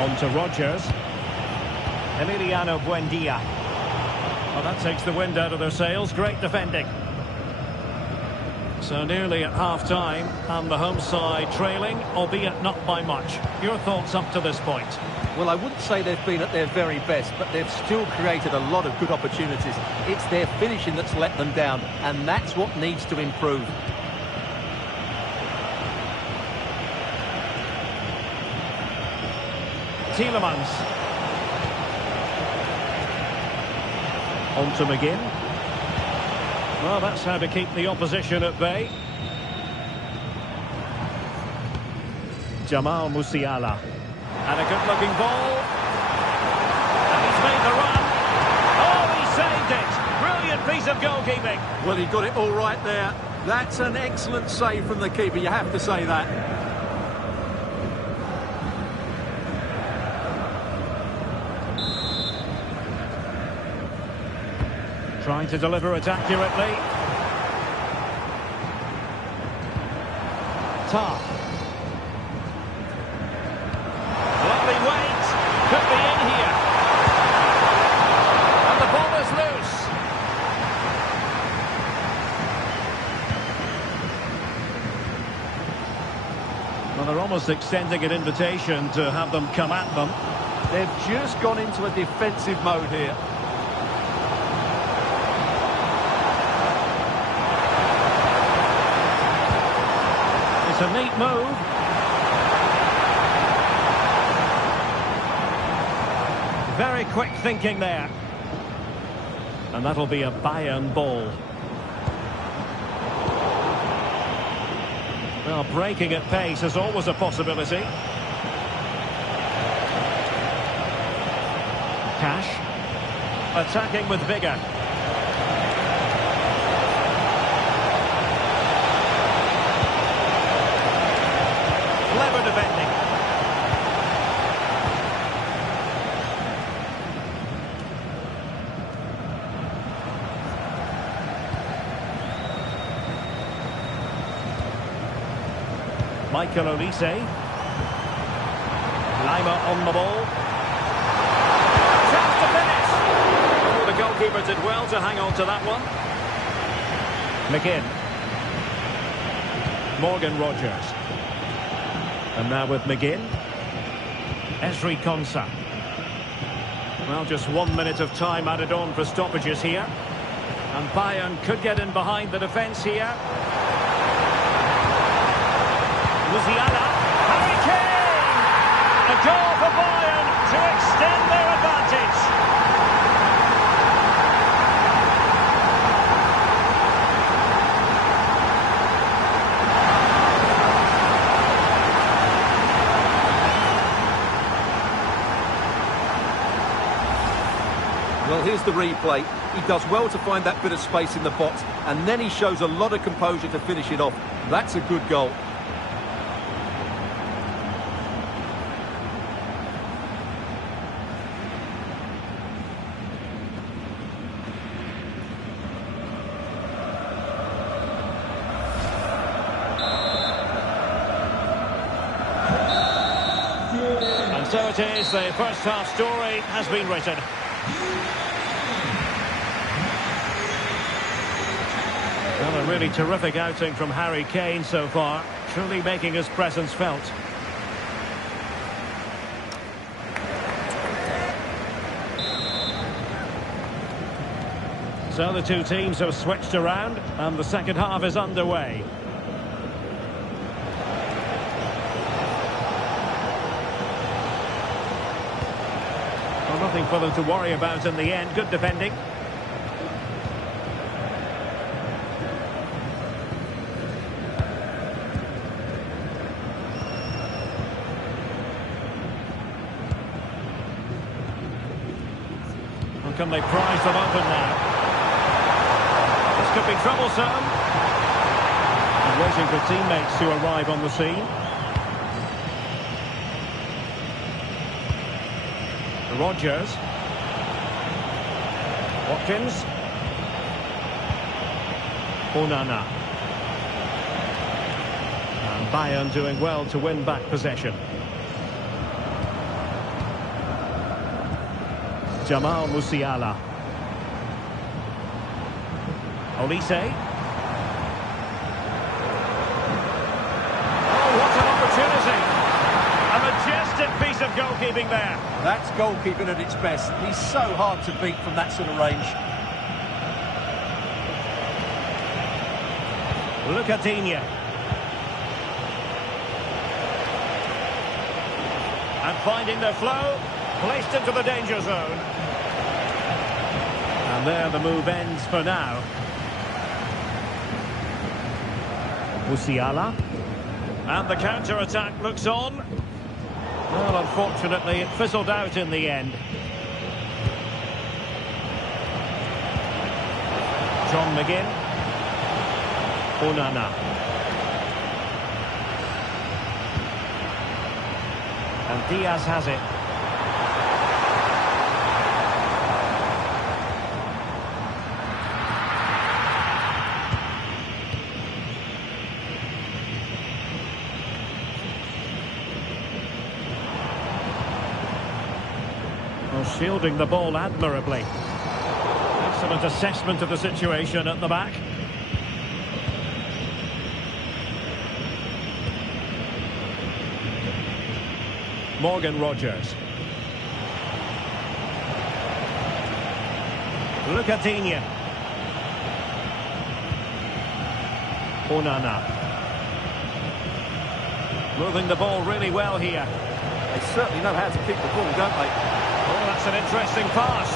On to Rodgers. Emiliano Buendia. Well, that takes the wind out of their sails. Great defending. So nearly at half-time, and the home side trailing, albeit not by much. Your thoughts up to this point? Well, I wouldn't say they've been at their very best, but they've still created a lot of good opportunities. It's their finishing that's let them down, and that's what needs to improve. Tielemans. On to McGinn. Well, that's how to keep the opposition at bay. Jamal Musiala. And a good-looking ball. And he's made the run. Oh, he saved it. Brilliant piece of goalkeeping. Well, he got it all right there. That's an excellent save from the keeper, you have to say that. Trying to deliver it accurately. Tar. Lovely weight. Could be in here. And the ball is loose. Well, they're almost extending an invitation to have them come at them. They've just gone into a defensive mode here. It's a neat move. Very quick thinking there. And that'll be a Bayern ball. Well, breaking at pace is always a possibility. Cash. Attacking with vigour. Clever defending. Michael Olise. Lima on the ball. Chance to finish. Oh, the goalkeeper did well to hang on to that one. McGinn. Morgan Rogers. And now with McGinn. Esri Konsa. Well, just 1 minute of time added on for stoppages here. And Bayern could get in behind the defence here. Musiala. Harry Kane! A goal for Bayern to extend their advantage. Well, here's the replay. He does well to find that bit of space in the box, and then he shows a lot of composure to finish it off. That's a good goal. And so it is, the first half story has been written. Well, a really terrific outing from Harry Kane so far, truly making his presence felt. So the two teams have switched around and the second half is underway. Well, nothing for them to worry about in the end. Good defending. Can they prise them open now? This could be troublesome. And waiting for teammates to arrive on the scene. Rogers. Watkins. Onana. And Bayern doing well to win back possession. Jamal Musiala. Olise. Oh, what an opportunity. A majestic piece of goalkeeping there. That's goalkeeping at its best. He's so hard to beat from that sort of range. Look at Digne. And finding the flow. Placed into the danger zone. And there the move ends for now. Musiala. And the counter-attack looks on. Well, unfortunately, it fizzled out in the end. John McGinn. Onana. And Diaz has it. Shielding the ball admirably. Excellent assessment of the situation at the back. Morgan Rogers. Look at Digne. Onana. Moving the ball really well here. They certainly know how to kick the ball, don't they? Oh, that's an interesting pass.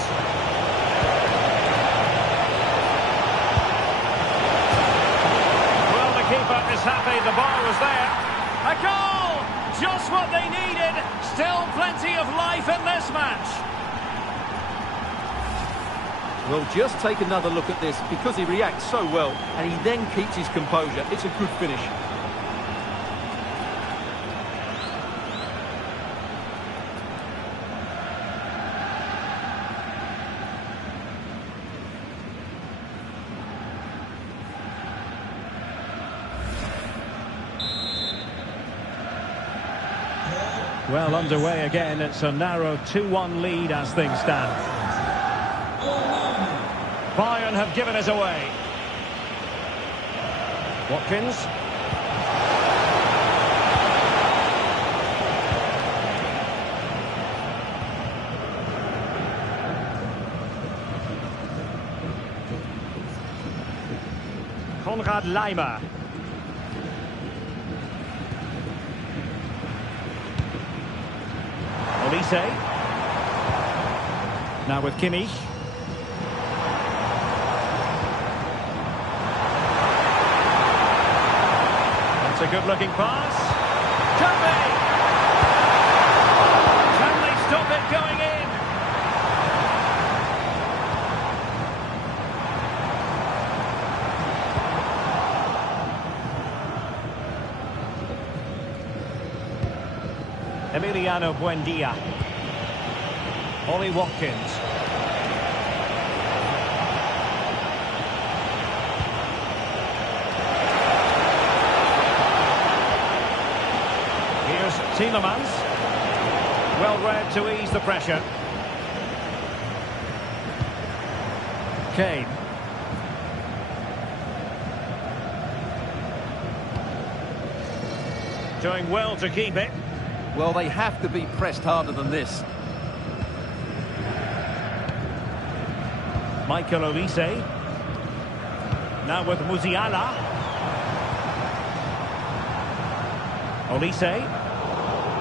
Well, the keeper is happy the bar was there. A goal! Just what they needed. Still plenty of life in this match. Well, just take another look at this, because he reacts so well and he then keeps his composure. It's a good finish. Well, underway again. It's a narrow 2-1 lead as things stand. Bayern have given us away. Watkins. Konrad Leimer. Olise. Now with Kimmich. That's a good-looking pass. Can they stop it going in? Emiliano Buendia. Ollie Watkins. Here's Tielemans. Well read to ease the pressure. Kane. Doing well to keep it. Well, they have to be pressed harder than this. Michael Olise. Now with Musiala. Olise.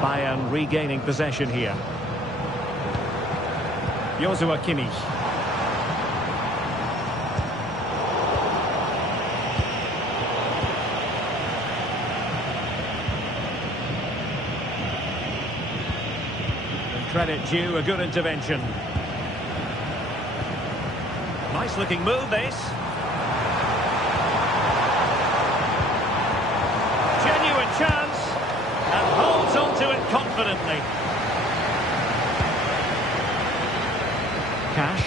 Bayern regaining possession here. Joshua Kimmich. Credit due, a good intervention. Nice looking move, this. Genuine chance, and holds on to it confidently. Cash.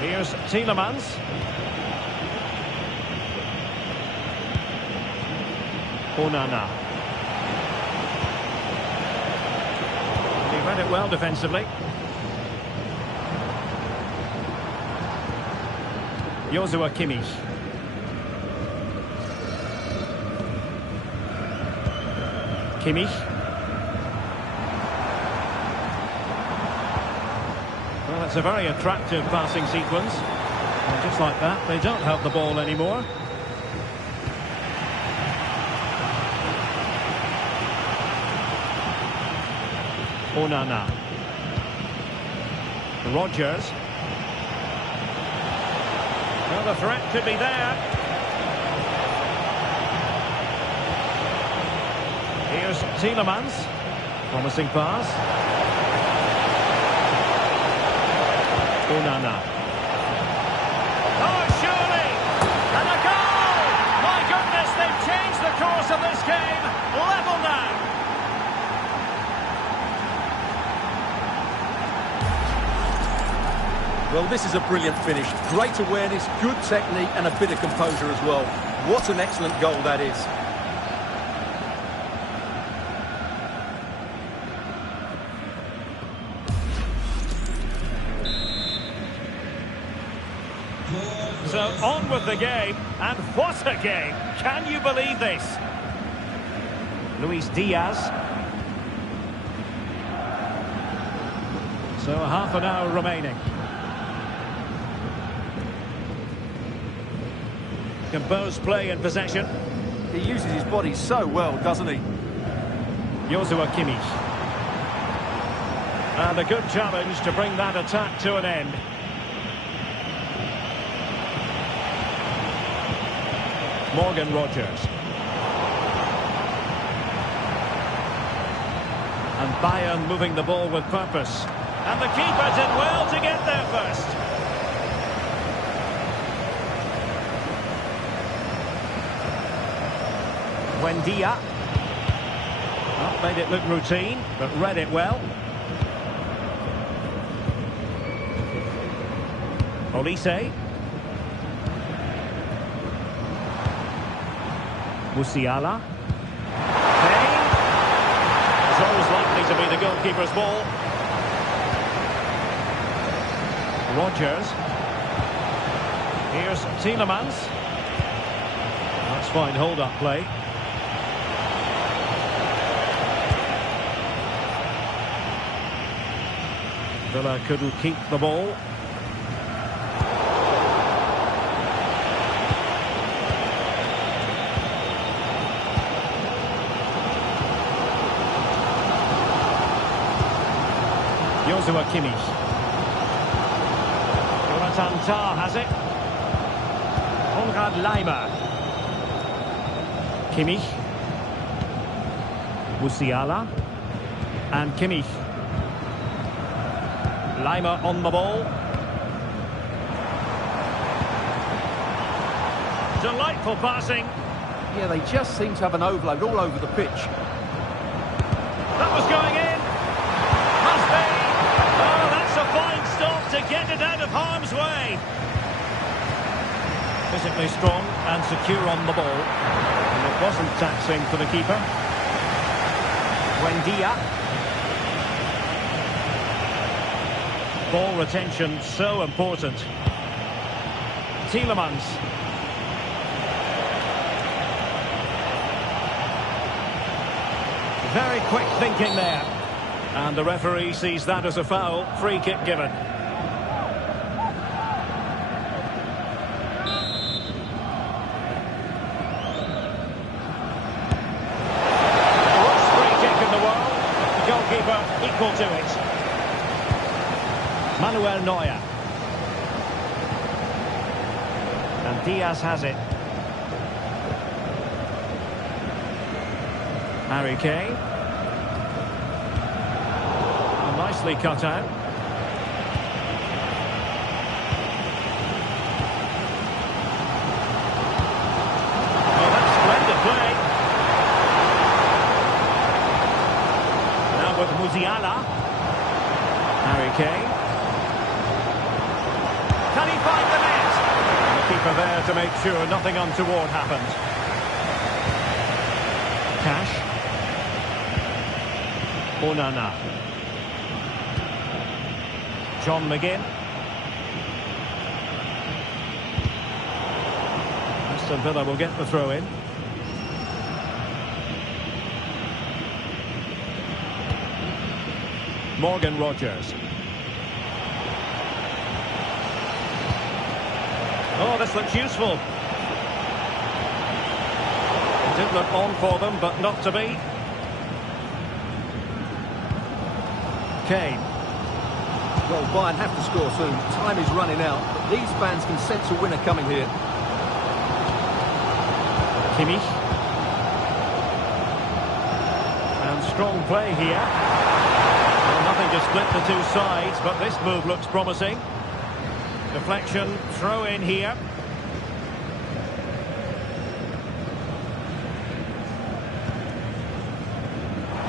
Here's Tielemans. Onana. Read it well defensively. Joshua Kimmich. Kimmich. Well, it's a very attractive passing sequence. And just like that, they don't have the ball anymore. Onana. Rodgers. Well, the threat could be there. Here's Tielemans. Promising pass. Onana. Oh, surely! And a goal! My goodness, they've changed the course of this game. Level now. Well, this is a brilliant finish. Great awareness, good technique, and a bit of composure as well. What an excellent goal that is. So on with the game, and what a game! Can you believe this? Luis Diaz. So half an hour remaining. Composed play in possession. He uses his body so well, doesn't he? Joshua Kimmich. And a good challenge to bring that attack to an end. Morgan Rodgers. And Bayern moving the ball with purpose. And the keeper did well to get there first. Buendia. Well, made it look routine, but read it well. Olise. Musiala. Kane. It's always likely to be the goalkeeper's ball. Rodgers. Here's Tielemans. That's fine hold-up play. Villa couldn't keep the ball. Joshua Kimmich. Jonathan Tah has it. Konrad Laimer. Kimmich. Musiala. And Kimmich. Laimer on the ball. Delightful passing. Yeah, they just seem to have an overload all over the pitch. That was going in. Must be. Oh, that's a fine stop to get it out of harm's way. Physically strong and secure on the ball. And it wasn't taxing for the keeper. Buendia. Ball retention so important. Tielemans. Very quick thinking there. And the referee sees that as a foul. Free kick given. Worst free kick in the world. The goalkeeper equal to it. Manuel Neuer. And Diaz has it. Harry Kane. Nicely cut out. Oh, that's splendid play. Now with Musiala. Harry Kane. Can he find the net? The keeper there to make sure nothing untoward happened. Cash. Onana. John McGinn. Aston Villa will get the throw in. Morgan Rodgers. Oh, this looks useful. It did look on for them, but not to be. Kane. Well, Bayern have to score soon. Time is running out, but these fans can sense a winner coming here. Kimmich. And strong play here. Well, nothing to split the two sides, but this move looks promising. Deflection, throw in here.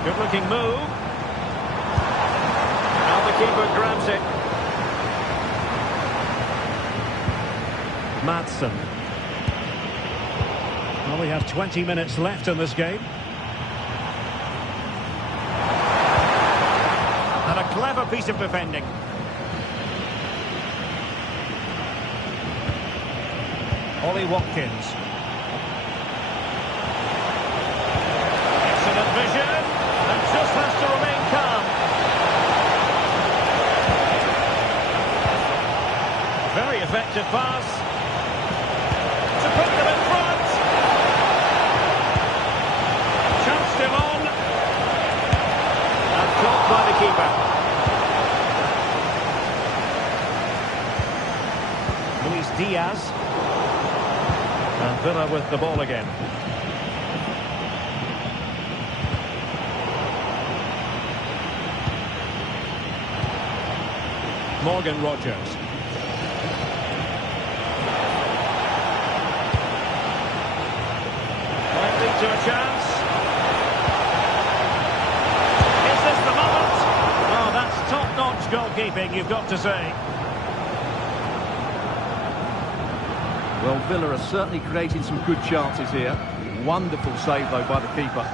Good looking move. Keeper grabs it. Madsen. Well, we have 20 minutes left in this game. And a clever piece of defending. Ollie Watkins. Excellent vision. And just has to remain calm. Very effective pass to put them in front. Chance still on. And caught by the keeper. Luis Diaz. And Villa with the ball again. Morgan Rodgers. To a chance. Is this the moment? Oh, that's top-notch goalkeeping, you've got to say. Well, Villa are certainly creating some good chances here. Wonderful save, though, by the keeper.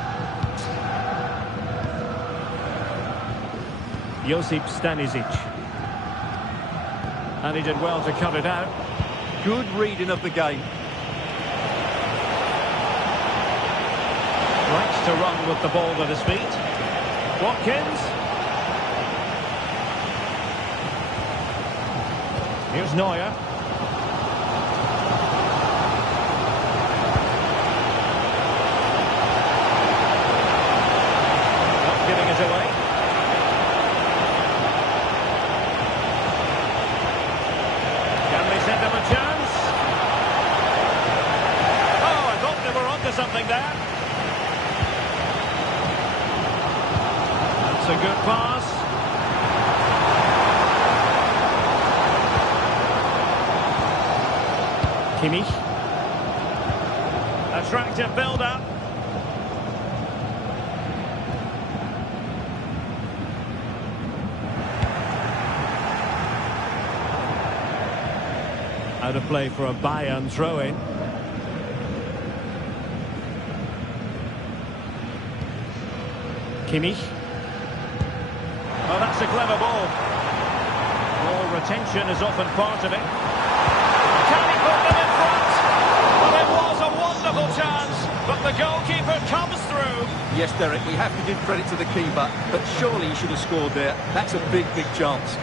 Josip Stanisic. And he did well to cut it out. Good reading of the game. Likes to run with the ball at his feet. Watkins. Here's Neuer. Not giving it away. Can they set them a chance? Oh, I thought they were onto something there. That's a good pass. Kimmich. Attractive build-up. Out of play for a Bayern throw-in. Kimmich. Oh, that's a clever ball. Ball retention is often part of it. Can he put them in front? Well, it was a wonderful chance, but the goalkeeper comes through. Yes, Derek, we have to give credit to the keeper, but surely he should have scored there. That's a big, big chance.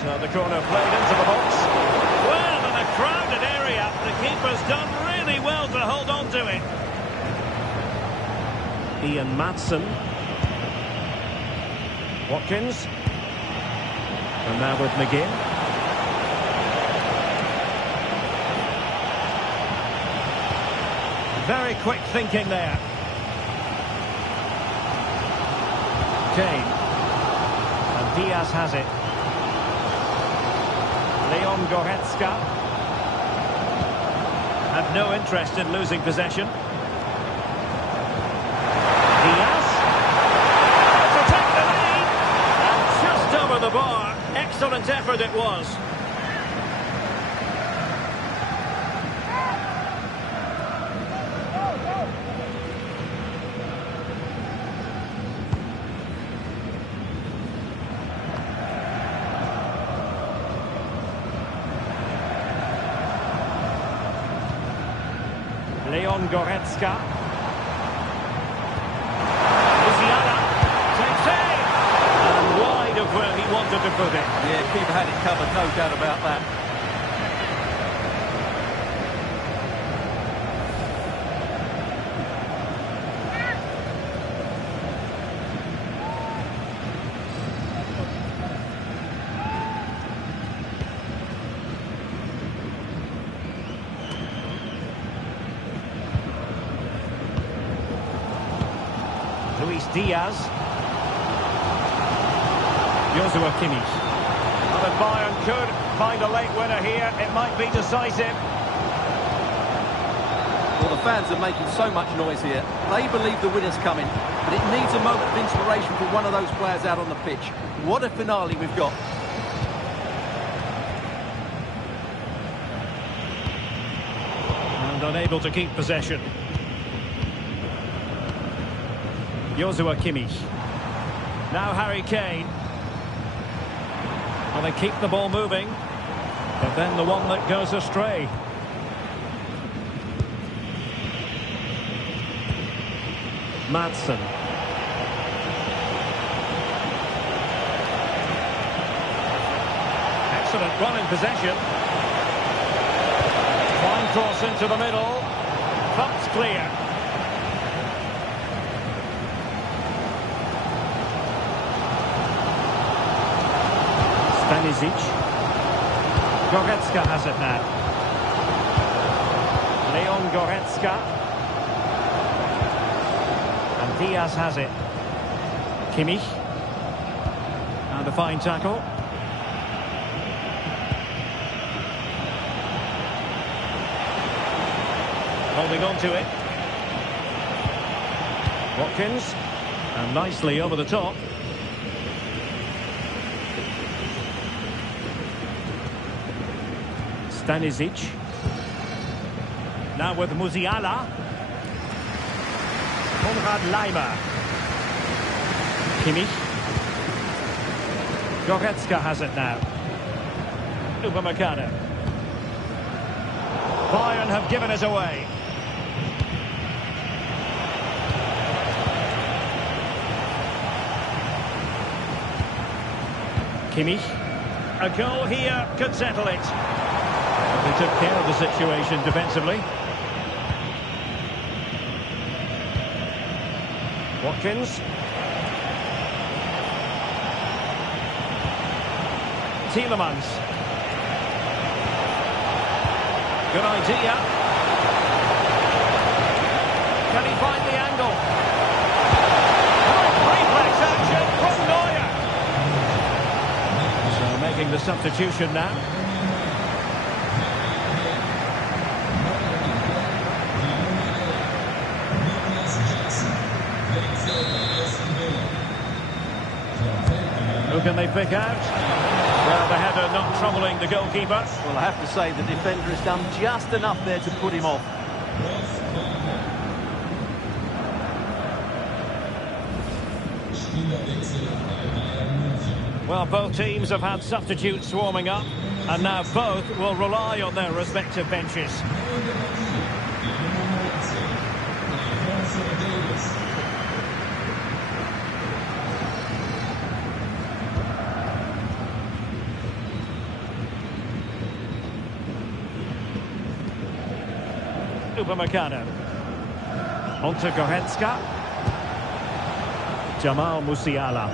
So the corner played into the box. Well, in a crowded area, the keeper's done really well to hold on to it. Ian Maatsen. Watkins. And now with McGinn. Very quick thinking there. Kane. And Diaz has it. Leon Goretzka. Have no interest in losing possession. Diaz. To take the lead. And just over the bar. Excellent effort it was. Leon Goretzka. Musiala takes aim. And wide of where he wanted to put it. Yeah, keeper had it covered, no doubt about that. Luis Diaz. Joshua Kimmich. Well, if Bayern could find a late winner here, it might be decisive. Well, the fans are making so much noise here. They believe the winner's coming, but it needs a moment of inspiration for one of those players out on the pitch. What a finale we've got. And unable to keep possession. Joshua Kimmich. Now Harry Kane. Well, they keep the ball moving, but then the one that goes astray. Maatsen. Excellent run in possession. Fine cross into the middle. Thumped clear. Stanisic. Goretzka has it now. Leon Goretzka. And Diaz has it. Kimmich. And a fine tackle. Holding on to it. Watkins. And nicely over the top. Stanisic. Now with Musiala. Konrad Leimer. Kimmich. Goretzka has it now. Upamecano. Bayern have given it away. Kimmich. A goal here could settle it. They took care of the situation defensively. Watkins. Tielemans. Good idea. Can he find the angle? Reflex action from Neuer. So making the substitution now. Who can they pick out? Well, the header not troubling the goalkeeper. Well, I have to say the defender has done just enough there to put him off. Well, both teams have had substitutes warming up, and now both will rely on their respective benches. Upamecano. On to Goretzka. Jamal Musiala.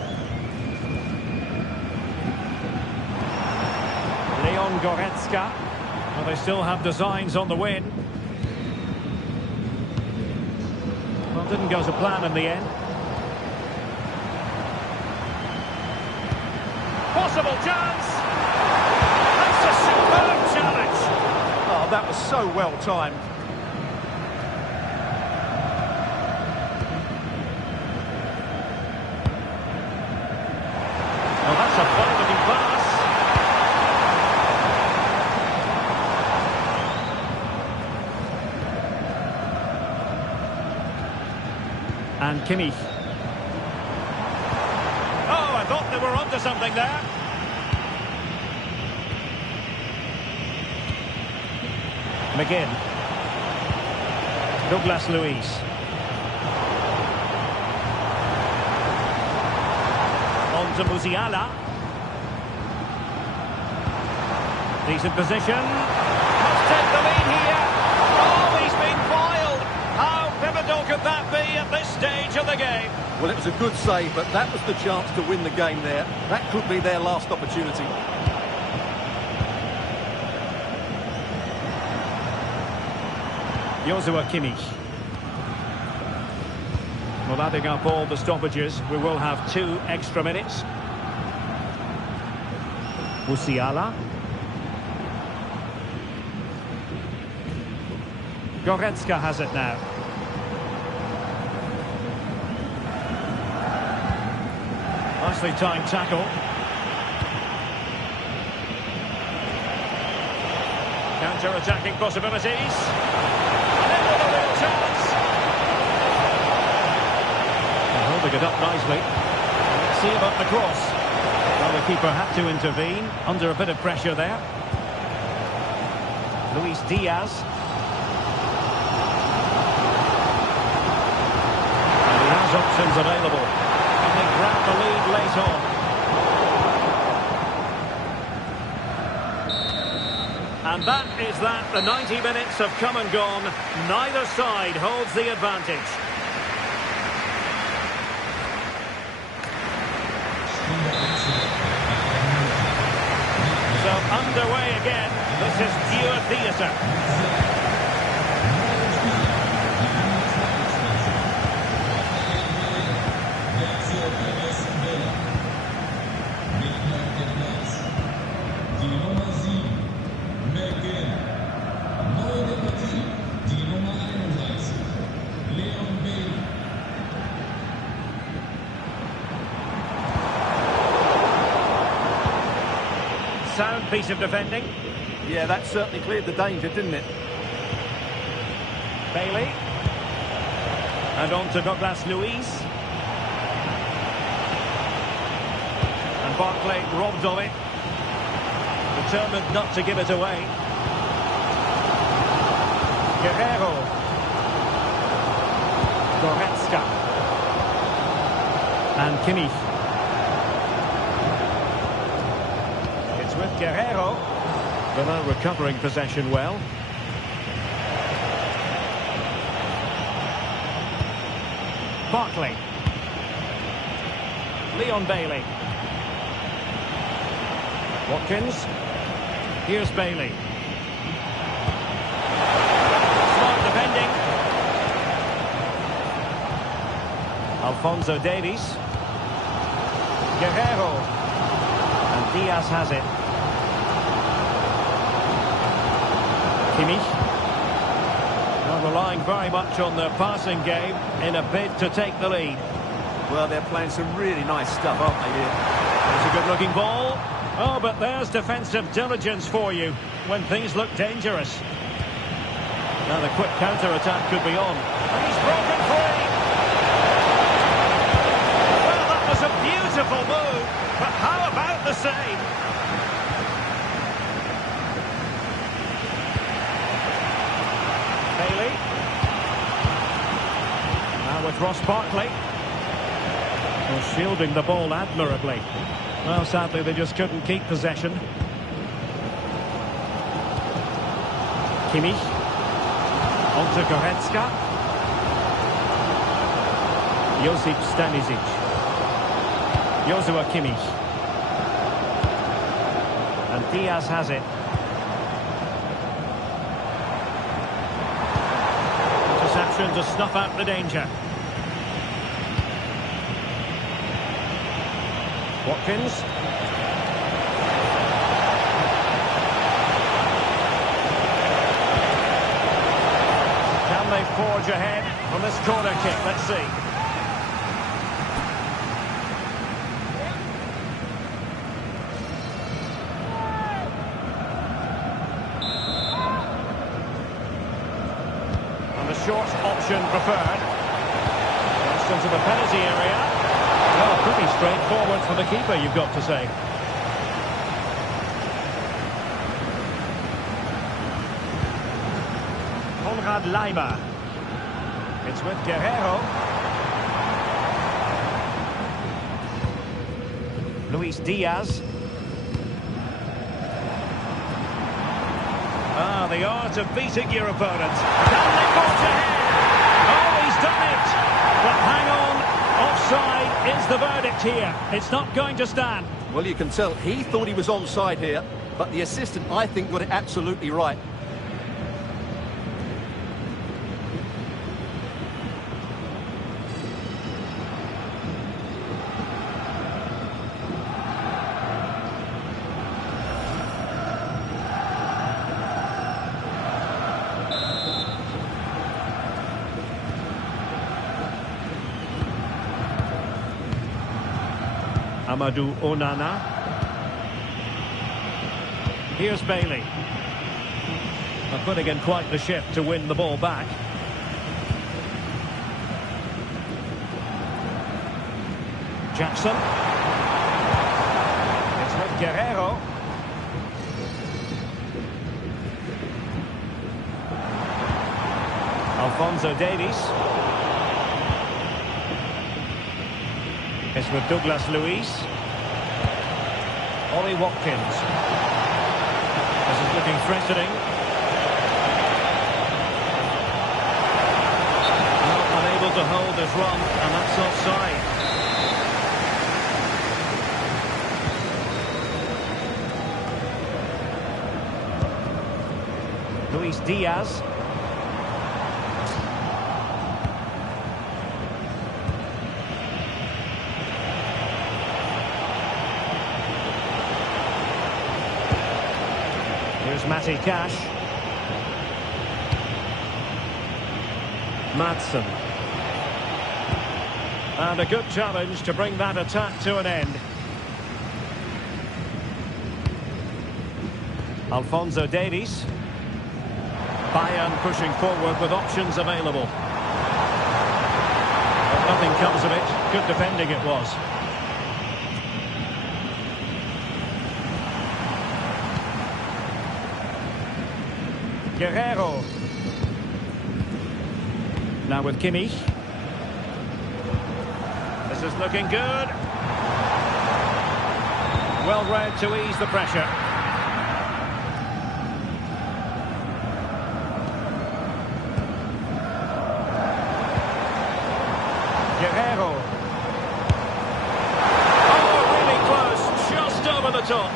Leon Goretzka. Well, they still have designs on the win. Well, didn't go to plan in the end. Possible chance! That's a superb challenge! Oh, that was so well timed. Well, that's a fine-looking pass. And Kimmich. Oh, I thought they were onto something there. McGinn. Douglas Luiz. On to Musiala. Decent position. Must take the lead here. Oh, he's been foiled. How pivotal could that be at this stage of the game? Well, it was a good save, but that was the chance to win the game there. That could be their last opportunity. Joshua Kimmich. Well, adding up all the stoppages, we will have 2 extra minutes. Musiala. Goretzka has it now. Nicely timed tackle. Counter-attacking possibilities. And in with a real chance. They're holding it up nicely. Let's see about the cross. Well, the keeper had to intervene under a bit of pressure there. Luis Diaz. And he has options available. And they grab the lead late on. And that is that. The 90 minutes have come and gone. Neither side holds the advantage. So underway again. This is pure theatre. Sound piece of defending. Yeah, that certainly cleared the danger, didn't it? Bailey. And on to Douglas Luiz. And Barkley robbed of it. Determined not to give it away. Guerrero. Goretzka. And Kimmich. It's with Guerrero. Villa recovering possession well. Barkley. Leon Bailey. Watkins. Here's Bailey. Smart defending. Alphonso Davies. Guerrero. And Diaz has it. Kimmich. Well, relying very much on their passing game in a bid to take the lead. Well, they're playing some really nice stuff, aren't they, here? It's a good-looking ball. Oh, but there's defensive diligence for you when things look dangerous. Now the quick counter-attack could be on. And he's broken free. Well, that was a beautiful move, but how about the save? Bailey. Now with Ross Barkley. Well, shielding the ball admirably. Well, sadly, they just couldn't keep possession. Kimmich. On to Goretzka. Josip Stanisic. Joshua Kimmich. And Diaz has it. Interception to snuff out the danger. Watkins. Can they forge ahead from this corner kick? Let's see. And the short option preferred. Just into the penalty area. Well, pretty straightforward for the keeper, you've got to say. Konrad Leimer. It's with Guerrero. Luis Diaz. Ah, the art of beating your opponent. Can they forge ahead? Oh, he's done it! But hang on. Offside is the verdict here. It's not going to stand. Well, you can tell he thought he was onside here, but the assistant, I think, got it absolutely right. Amadou Onana. Here's Bailey. They're putting in quite the shift to win the ball back. Jackson. It's with Guerrero. Alphonso Davies. It's with Douglas Luiz. Ollie Watkins. This is looking threatening. Not unable to hold his run, and that's offside. Luis Diaz. Here's Matty Cash. Madsen. And a good challenge to bring that attack to an end. Alphonso Davies. Bayern pushing forward with options available. But nothing comes of it. Good defending it was. Guerrero. Now with Kimmich. This is looking good. Well read to ease the pressure. Guerrero. Oh, really close. Just over the top.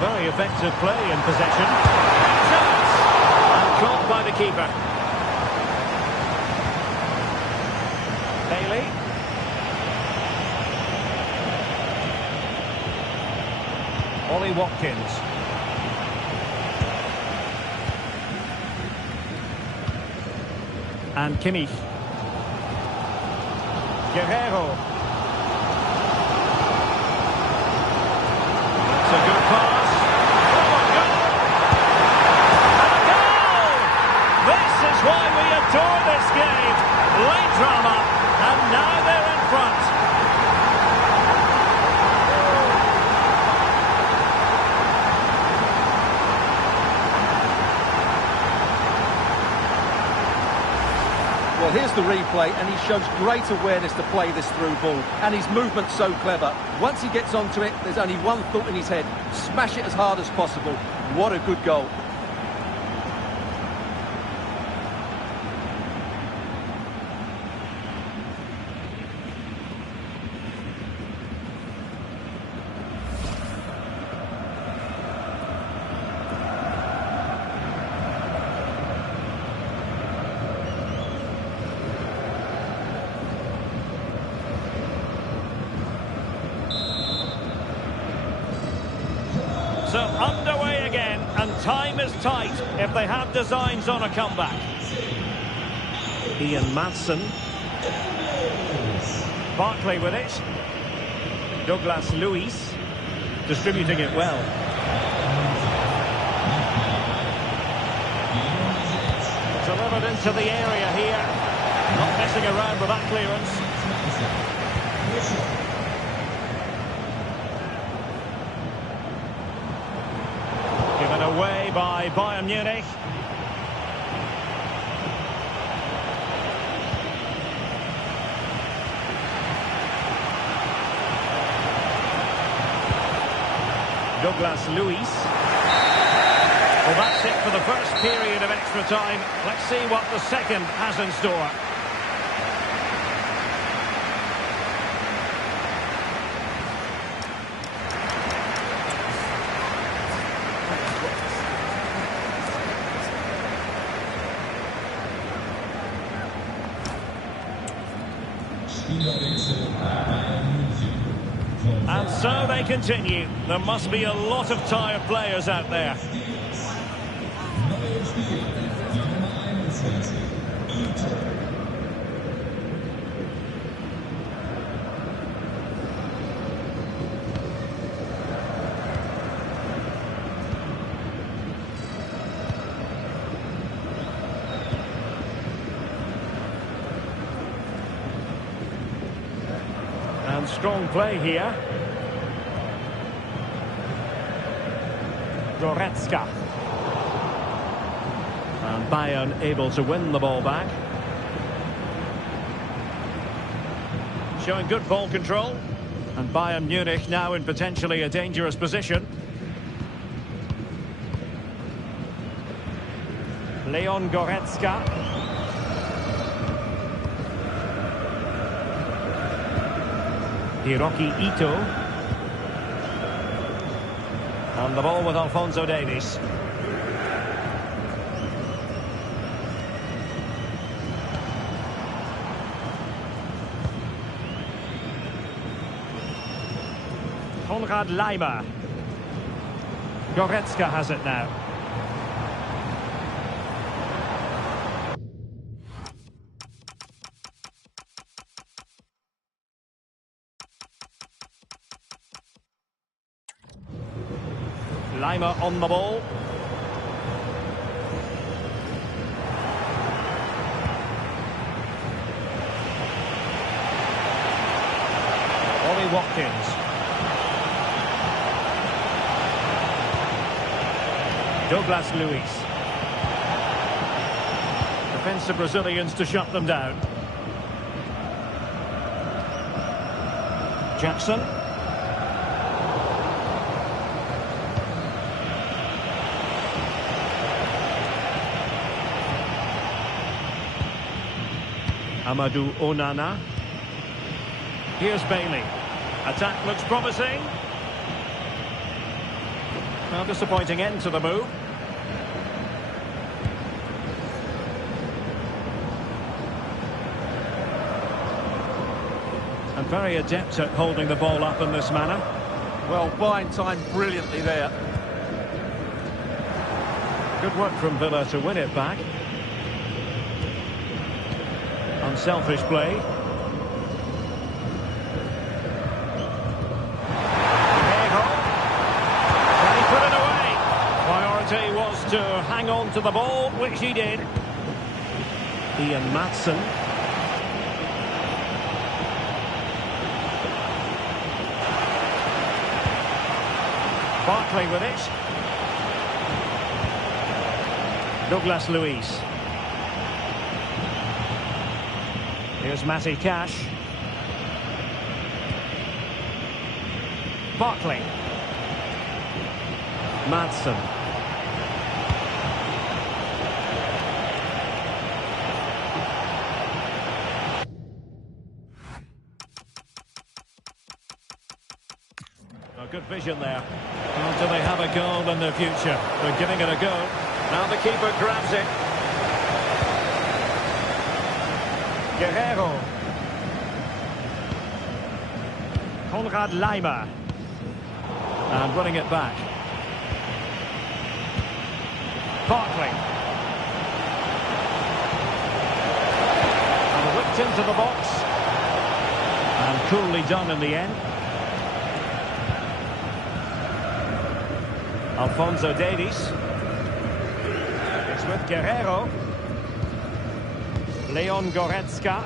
Very effective play in possession. Chance! And caught by the keeper. Bailey. Ollie Watkins. And Kimmich. Guerrero. It's a good pass. Why we adore this game. Late drama, and now they're in front. Well, here's the replay, and he shows great awareness to play this through ball, and his movement's so clever. Once he gets onto it, there's only one thought in his head: smash it as hard as possible. What a good goal. So underway again, and time is tight if they have designs on a comeback. Ian Maatsen. Barkley with it. Douglas Luiz distributing it well. Delivered into the area here. Not messing around with that clearance. Given away by Bayern Munich. Douglas Luiz. Well, that's it for the first period of extra time. Let's see what the second has in store. And so they continue. There must be a lot of tired players out there. And strong play here. Goretzka. And Bayern able to win the ball back. Showing good ball control. And Bayern Munich now in potentially a dangerous position. Leon Goretzka. Hiroki Ito. And the ball with Alphonso Davies. Konrad Leimer. Goretzka has it now. Lima on the ball. Ollie Watkins. Douglas Luiz. Defensive Brazilians to shut them down. Jackson. Amadou Onana. Here's Bailey. Attack looks promising. Well, disappointing end to the move. And very adept at holding the ball up in this manner. Well, buying time brilliantly there. Good work from Villa to win it back. Unselfish play. Diego. Can he put it away? Priority was to hang on to the ball, which he did. Ian Maatsen. Barkley with it. Douglas Luiz. Here's Matty Cash. Barkley. Maatsen. A good vision there. Well, do they have a goal in the future? They're giving it a go. Now the keeper grabs it. Guerrero. Konrad Laimer. And running it back. Barkley. And whipped into the box. And coolly done in the end. Alphonso Davies. It's with Guerrero. Leon Goretzka.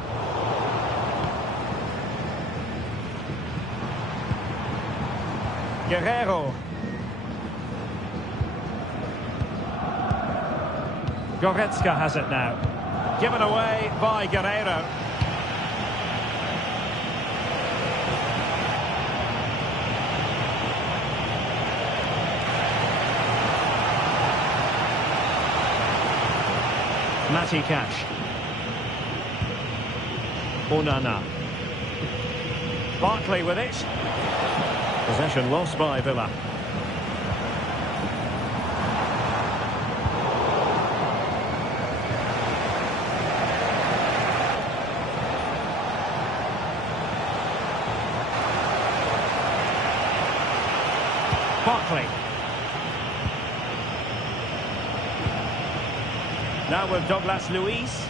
Guerrero. Goretzka has it now. Given away by Guerrero. Matty Cash. Onana. Barkley with it. Possession lost by Villa. Barkley. Now with Douglas Luiz.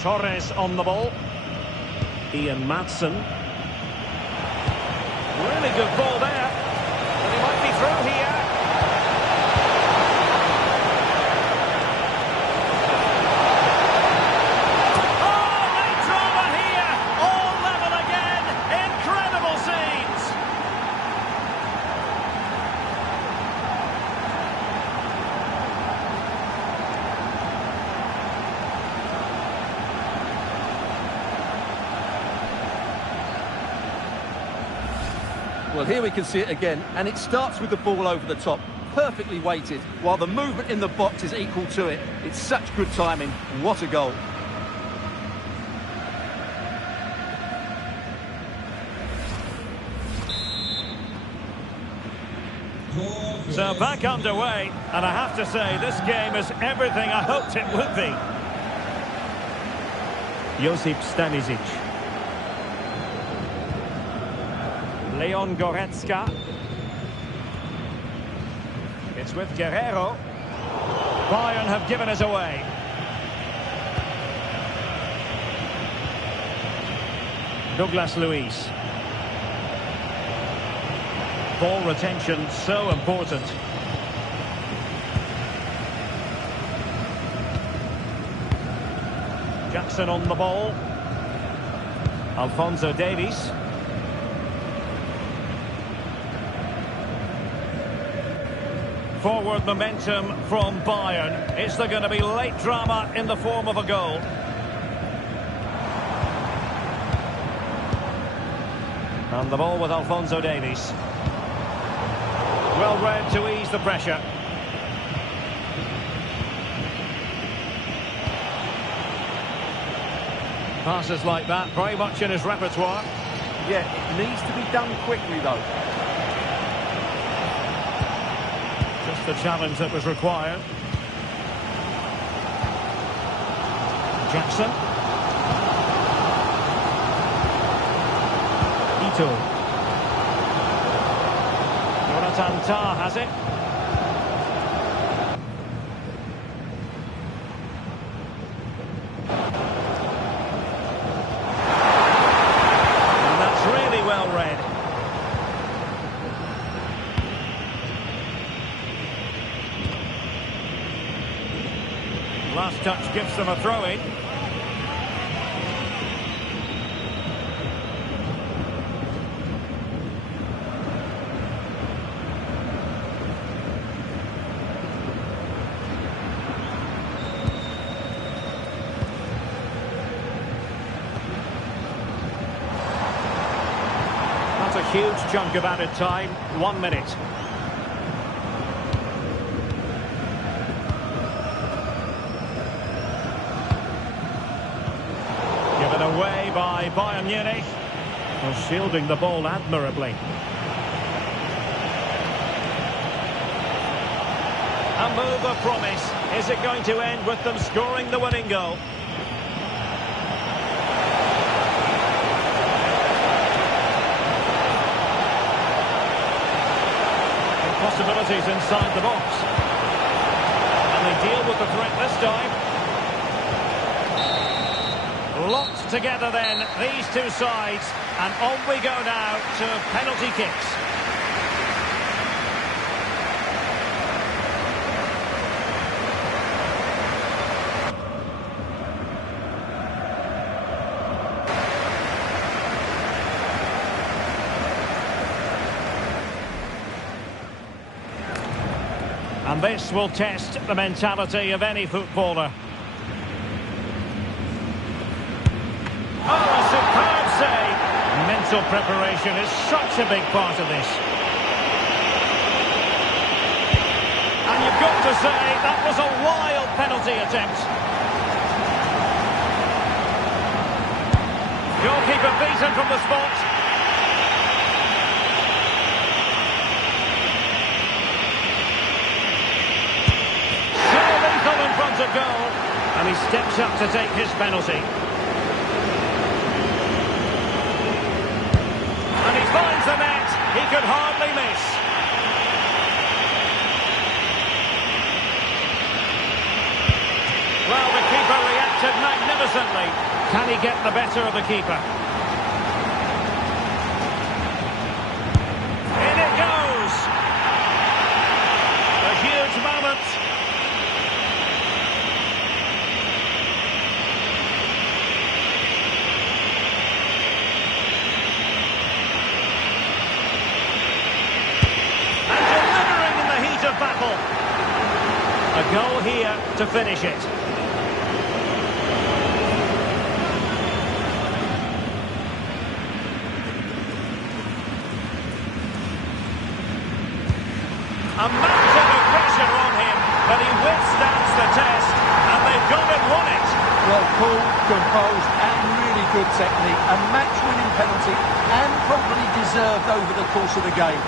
Torres on the ball. Ian Maatsen. Really good ball there. And he might be through here. Oh, they drama here. All level again. Incredible scenes. Well, here we can see it again, and it starts with the ball over the top, perfectly weighted, while the movement in the box is equal to it. It's such good timing. What a goal. So back underway, and I have to say, this game is everything I hoped it would be. Josip Stanisic. Leon Goretzka. It's with Guerrero. Bayern have given us away. Douglas Luiz. Ball retention so important. Jackson on the ball. Alphonso Davies. Forward momentum from Bayern. Is there going to be late drama in the form of a goal? And the ball with Alphonso Davies. Well read to ease the pressure. Passes like that, very much in his repertoire. Yeah, it needs to be done quickly though. Just the challenge that was required. Jackson. Ito. Jonathan Tah has it. And that's really well read. Last touch gives them a throw-in. That's a huge chunk of added time. 1 minute. Given away by Bayern Munich. Well, shielding the ball admirably. A move of promise. Is it going to end with them scoring the winning goal? Possibilities inside the box. And they deal with the threat this time. Locked together then, these two sides. And on we go now to penalty kicks. And this will test the mentality of any footballer. Oh, a superb save! Mental preparation is such a big part of this. And you've got to say, that was a wild penalty attempt. Goalkeeper beaten from the spot. In front of goal, and he steps up to take his penalty. And he finds the net. He could hardly miss. Well, the keeper reacted magnificently. Can he get the better of the keeper? In it goes. A huge moment. Battle. A goal here to finish it. A mountain of pressure on him, but he withstands the test, and they've gone and won it. Well, cool, composed, and really good technique. A match-winning penalty, and probably deserved over the course of the game.